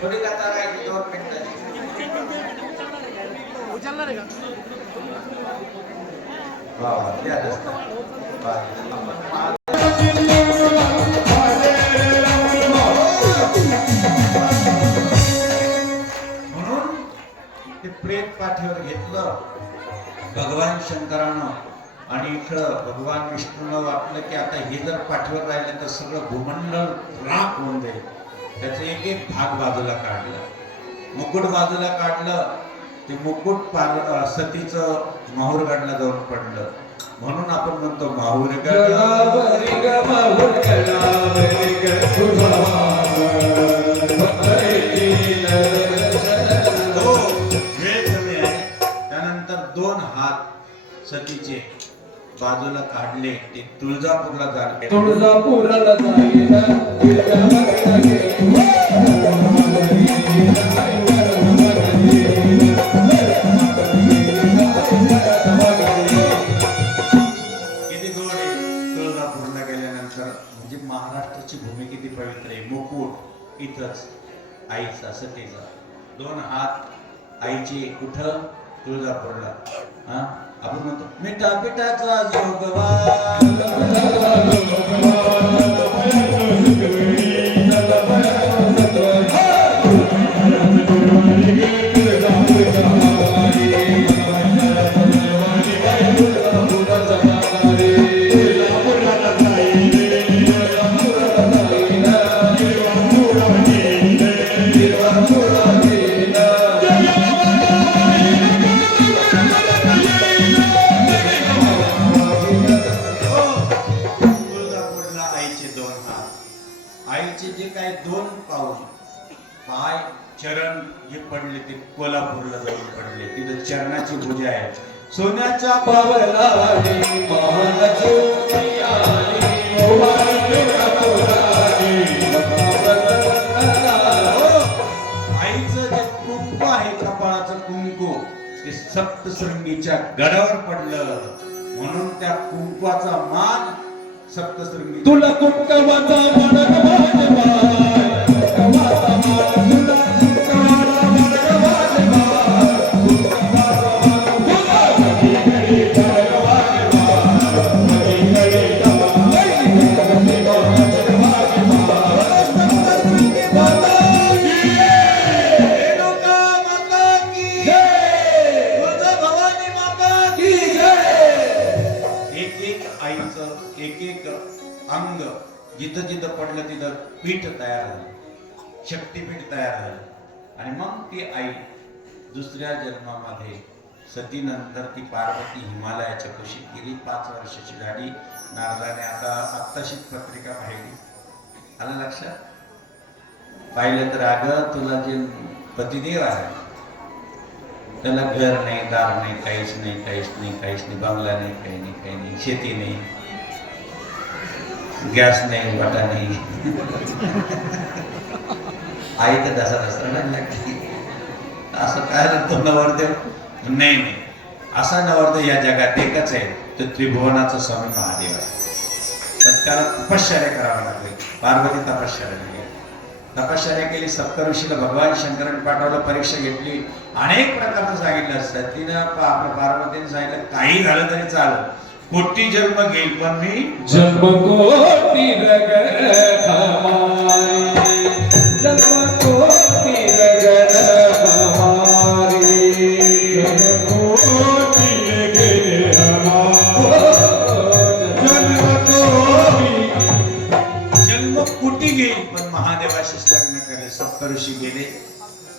थोडी कथा राहिली 2 मिनिटाची. वा वा, द्या दस्त. वा. म्हणून ते प्रेत पाठीवर घेतलं भगवान शंकरानं, आणि इकडं भगवान विष्णूला वाटलं की आता हे जर पाठीवर राहिलं तर सगळं भूमंडळ राख होऊन जाईल. त्याचं एक एक भाग बाजूला काढला, मुकुट बाजूला काढलं. ते मुकुट सतीचं माहूरगडला जाऊन पडलं. म्हणून आपण म्हणतो माहूरगड त्यानंतर 2 हात सतीचे बाजूला काढले, ते तुळजापूरला झाले. तुळजापूरला जाईना किती गोड आहे. तुळजापूरला गेल्यानंतर म्हणजे महाराष्ट्राची भूमी किती पवित्र आहे. मुकुट इथंच आईचा सतीचा, 2 हात आईचे कुठं तुळजापूरला. हा आपण म्हणतो मिठा पिठाचा जोगवा आईचे जे काय 2 पाऊल पाय चरण जे पडले ते कोल्हापूरला जाऊन पडले. तिथं चरणाची पूजा आहे. सोन्याच्या पावला आईचं जे कुंकू आहे, कपाळाचं कुंकू, ते सप्तशृंगीच्या गडावर पडलं. म्हणून त्या कुंकवाचा मान सप्तशृंगी. तुला कुंकवाचा मान अंग जिथं जिथं पडलं तिथं पीठ तयार झालं, शक्तीपीठ तयार झालं. आणि मग ती आई दुसऱ्या जन्मामध्ये सतीनंतर ती पार्वती हिमालयाच्या कुशीत गेली. 5 वर्षाची झाली. नारदाने आत्ताशीच पत्रिका पाहिली. आलं लक्षात? पाहिलं तर अगं तुला जे पतिदेव आहे त्याला घर नाही, दार नाही, काहीच नाही, काहीच नाही, काहीच नाही, बंगला नाही, काही नाही, काही नाही, शेती नाही, गॅस नाही, वाटा नाही. आई तर दसा लागली. असं काय तो नवरदेव? नाही नाही, असा नवरदेव या जगात एकच आहे, तो त्रिभुवनाचा स्वामी महादेव आहे. पण त्याला तपश्चर्या करावं लागली. पार्वती तपश्चर्या केली, तपश्चर्या केली. सप्तऋषीला भगवान शंकरांनी पाठवलं, परीक्षा घेतली, अनेक प्रकारचं सांगितलं. सतीनं आपल्या पार्वतीने सांगितलं काही झालं तरी चालेल, कोटी जन्म घेईल पण मी जन्म कोटी रगन हमारे, जन्म कोटी रगन हमारे, जन्म कोटी रगन हमारे, जन्म कोटी घेईल पण महादेवाशीच लग्न करेल. सप्तऋषी गेले,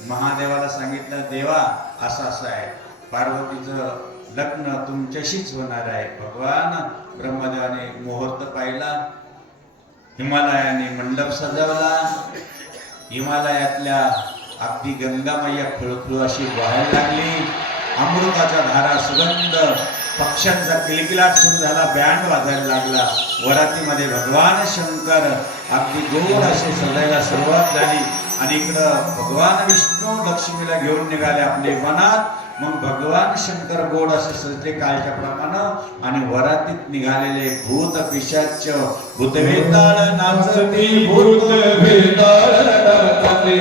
महादेवाला सांगितलं देवा असं असं आहे, पार्वतीचं लग्न तुमच्याशीच होणार आहे. भगवान ब्रह्मदेवाने मुहूर्त पाहिला, हिमालयाने मंडप सजवला. हिमालयातल्या अगदी गंगामय्या खुळखुळ अशी वाहायला लागली. अमृताच्या धारा, सुगंध, पक्ष्यांचा किलकिलाट सुरू झाला, बँड वाजायला लागला. वरातीमध्ये भगवान शंकर अगदी गोड असे सजायला सुरुवात झाली. आणि इकडं भगवान विष्णू लक्ष्मीला घेऊन निघाले आपले मनात. मग भगवान शंकर गोड असे सजले कालच्या प्रमाणे. आणि वरातीत निघालेले भूत पिशाच भूतवेताळ नाचती, भूत वेताळ नाचते,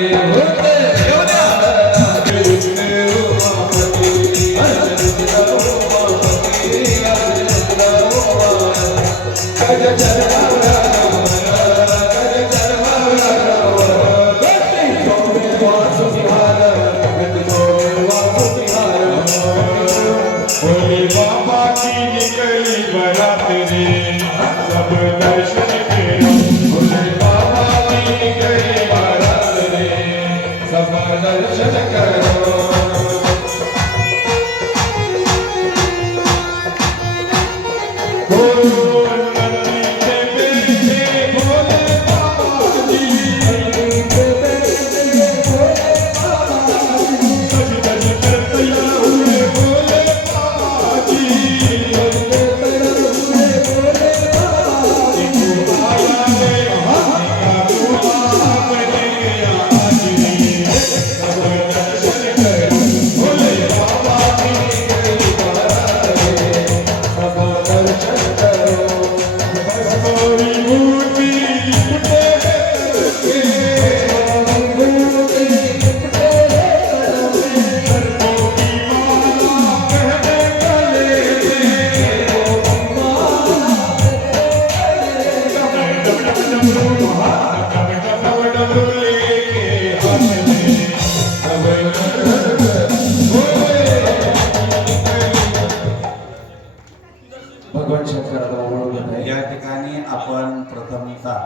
भगवान शंकराला ओळखत आहे. या ठिकाणी आपण प्रथमतः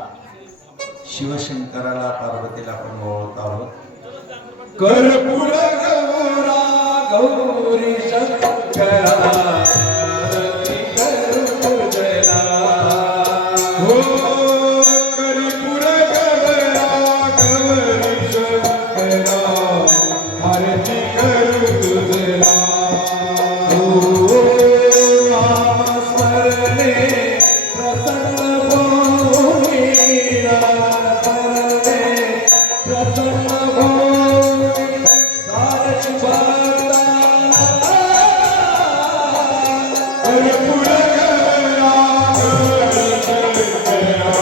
शिवशंकराला पार्वतीला आपण ओळखत आहोत. कर्पूर गौरा गौरी शंकरा आरती करू तुझला. हो कर्पूर गौरा गौरी शंकरा आरती करू तुझला. नामस्मरणे प्रसन्न होईना, प्रसन्न होईना सारथी भक्तांना. कर्पूर गौरा गौरी शंकरा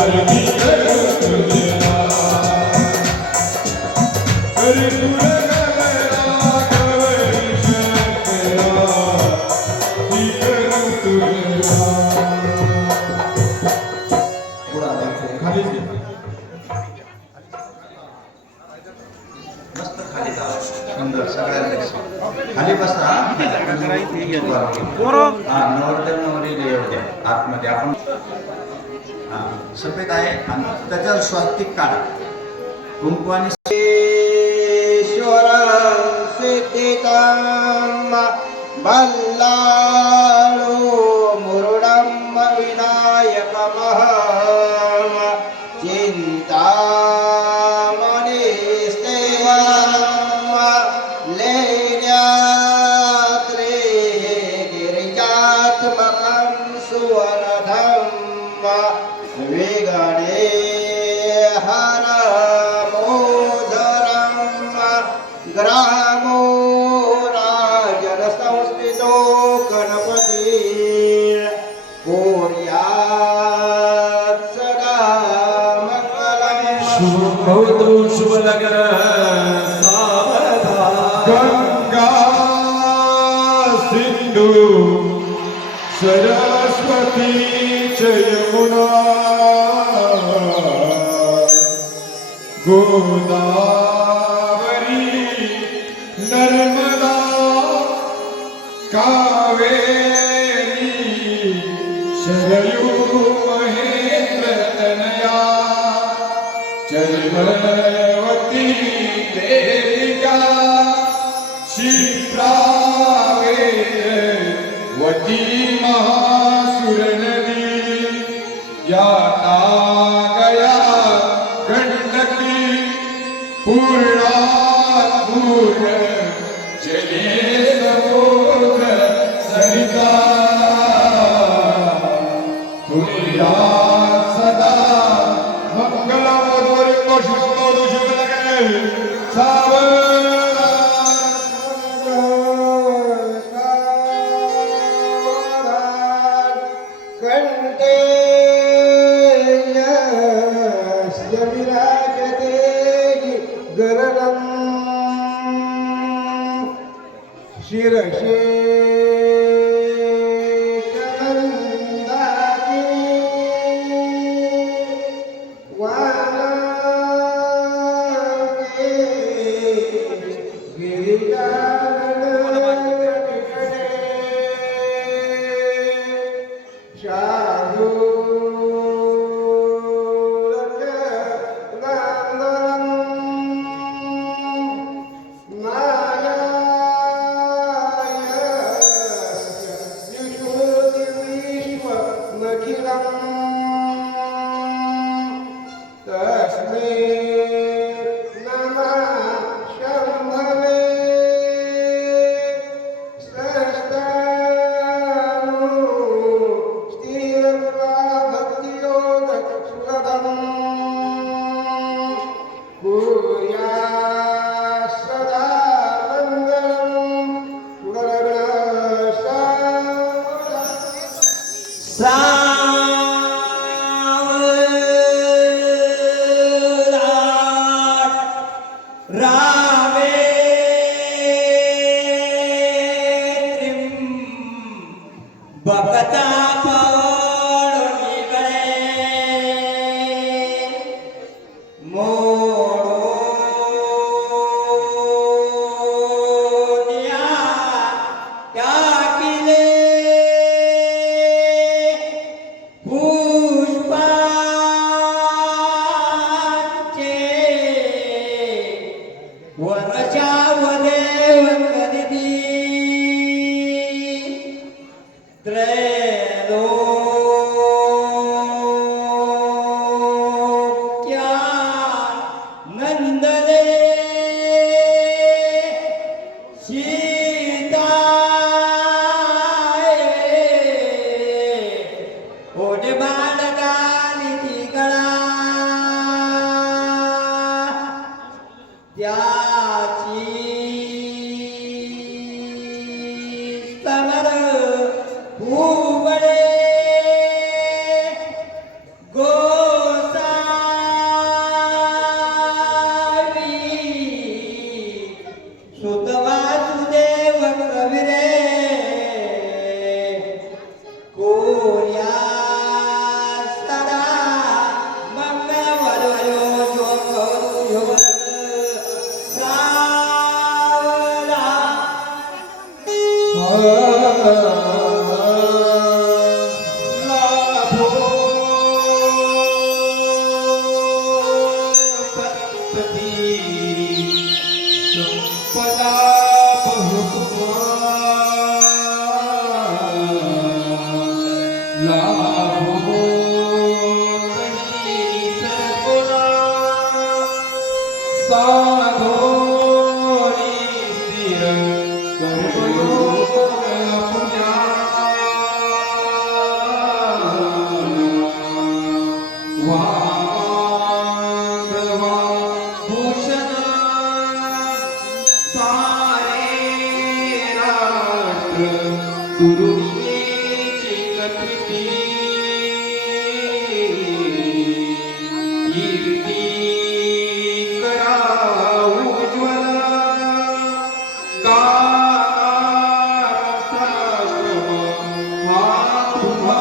आरती करू तुझला. कर्पूर गौरा गौरी शंकरा आरती करू तुझला. खाली मस्त खाली जा. सुंदर सगळ्यांना खाली बसा. नवरदेव नवरी येऊ द्या आतमध्ये. आपण सफेद आहे आणि त्याच्यावर स्वास्तिक काढा. कुंकवानी सिद्धितं बल्लाळो मुरुडं विनायकमहं चिन्तामणिस्तेवं लेण्यात्रे गिरिजात्मकं सुवरधं विगणे हरमोदरं ग्रामो राजन संस्थितो गणपती कुर्यात् सदा मङ्गलम्. भवतु शुभ लग्न सावधान. गंगा सिंधु सरस्वती च यमुना गोदावरी नर्मदा कावेरी शरयू महेंद्र तनया चरमवती देविका क्षिप्रावेवती महासुर नदी याता गया गंडकी पूर्णा पूर्ण जले समुद्र सरिता कुर्यात् सदा मंगलम. शुभमोदो शुभ लग्ने कंठे यस्य विराजते गरलम् शिरसे कमन्दाकिनी त्याची स्तमर भूवळे गोसावी सुत वासुदेव कविरे कोर्या सदा मंगळवरो जो सावला लाभो सत्पती संपदा लाभो तनी सद्गुणा साधोरी स्थिर कर्मयोग पूजा वाधवा भूषण सारे राष्ट्र गुरुची कथिती कीर्ती करा उज्ज्वल काश्रम हा तुम्हा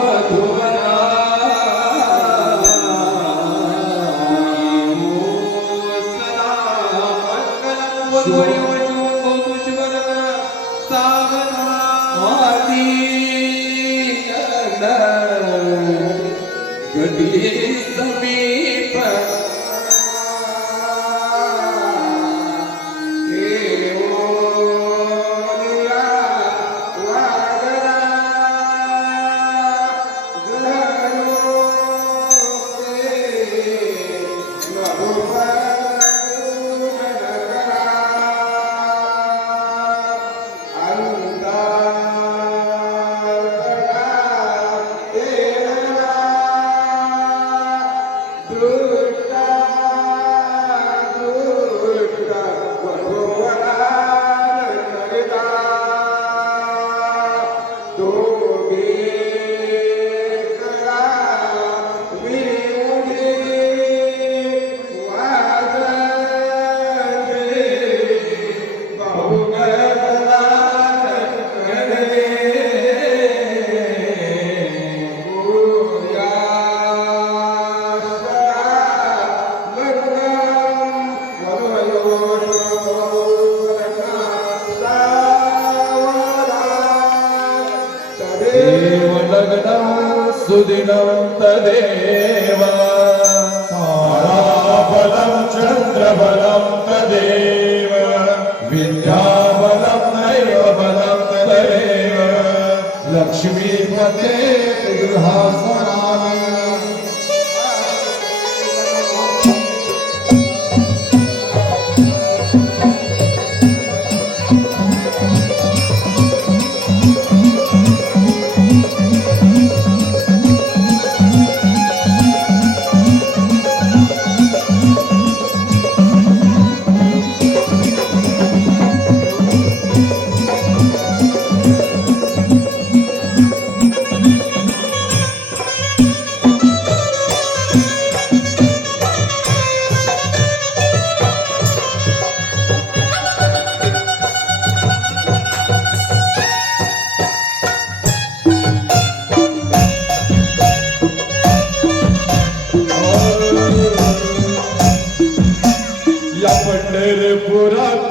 वधुवरा सदा मंगलम वधुवरी वचुंबुष्वर सावधान गडी समीप सुदिनं तदेव ताराबलं चन्द्रबलं तदेव विद्याबलं नैव बलं तदेव लक्ष्मीपते गृहासनानि पंढरपुरात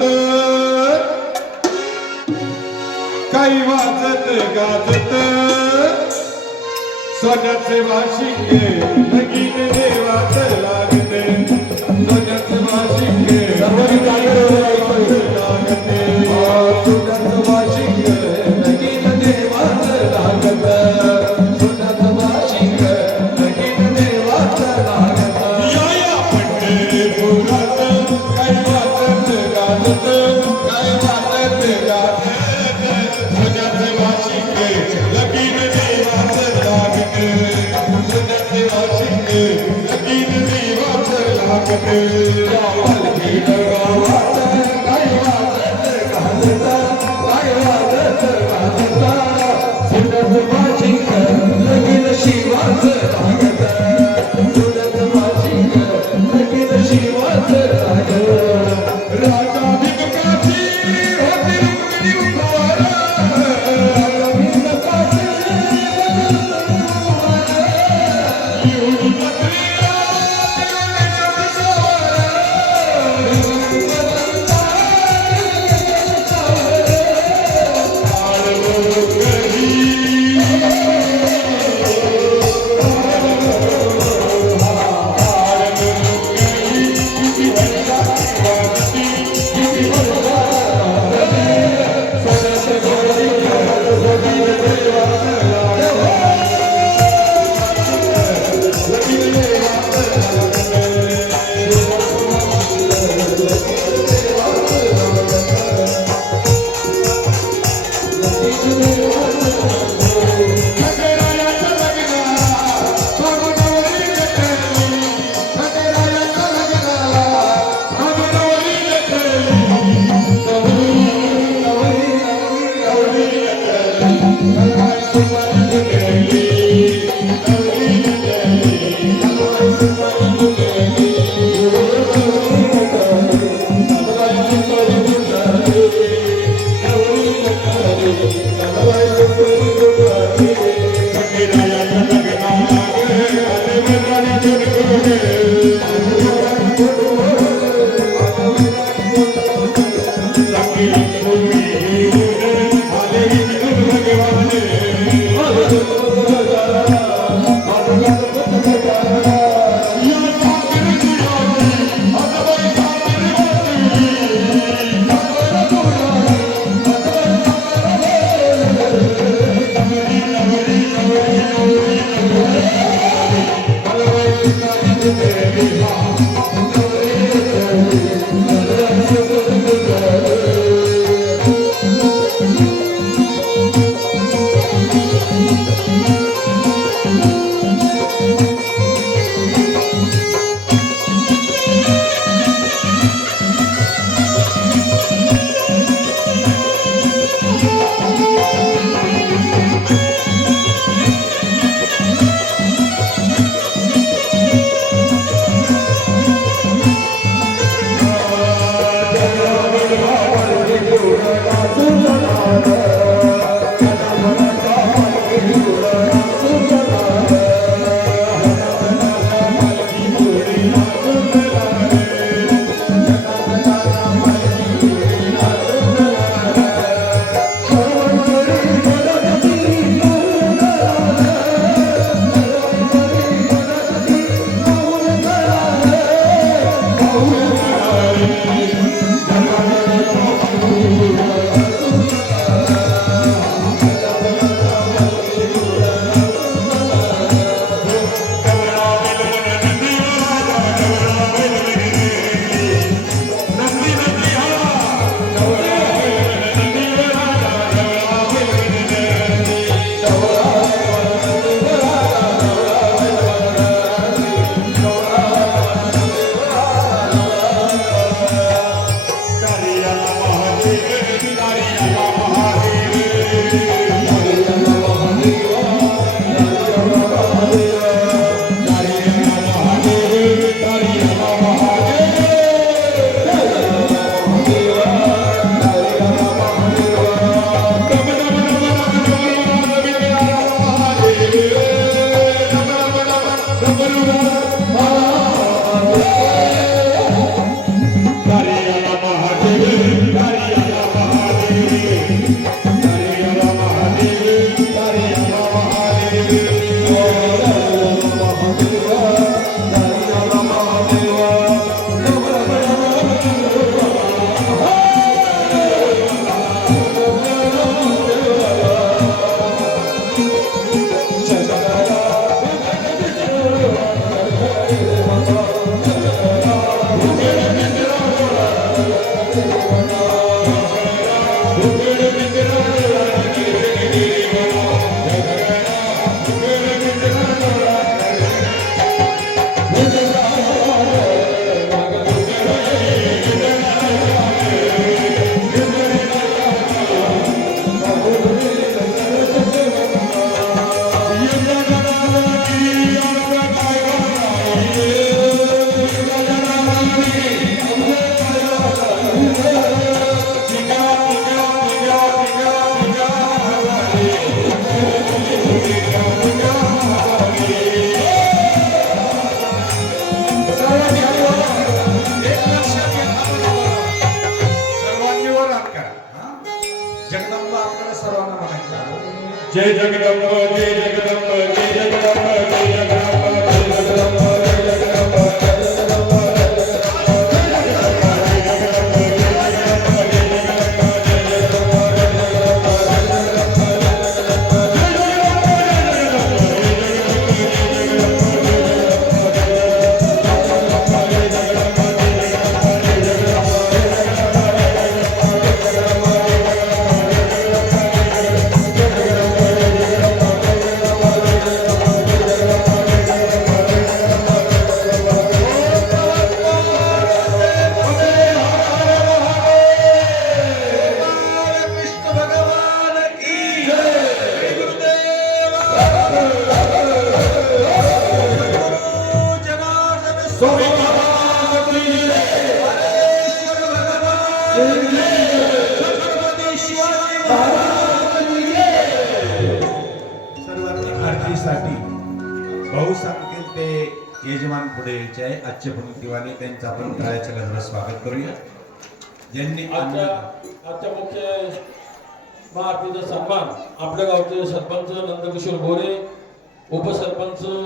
काही वाजत गाजत सोन्याचे वाशिंगे लगीन देवाचं लागते सोन्याचे वाशिंगे लागते सोन्याचं वाशिंग लगीन देवाचं लागत सोन्याचं वाशिंग लगीन देवाचं लागत या पंढरपुरात काही वाजत गाजत काही वाजत गाजत सोन्याचे वाशिंगे लगीन देवाचं लागते सोन्याचे वाशिंगे लगीन देवाचं लागते जय जगदंब जय जगदंब जय जगदंब जय जगदंब जय जगदंब जय जगदंब सर्वांनी आरतीसाठी भाऊ सांगतील ते यजमान पुढे यायचे आहे आजचे पंक्तीवाले, त्यांचं आपण टाळ्याच्या गजरात स्वागत करूया. ज्यांनी आजच्या मुख्य महाआरतीचा सन्मान आपल्या गावचे सरपंच नंदकिशोर गोरे, उपसरपंच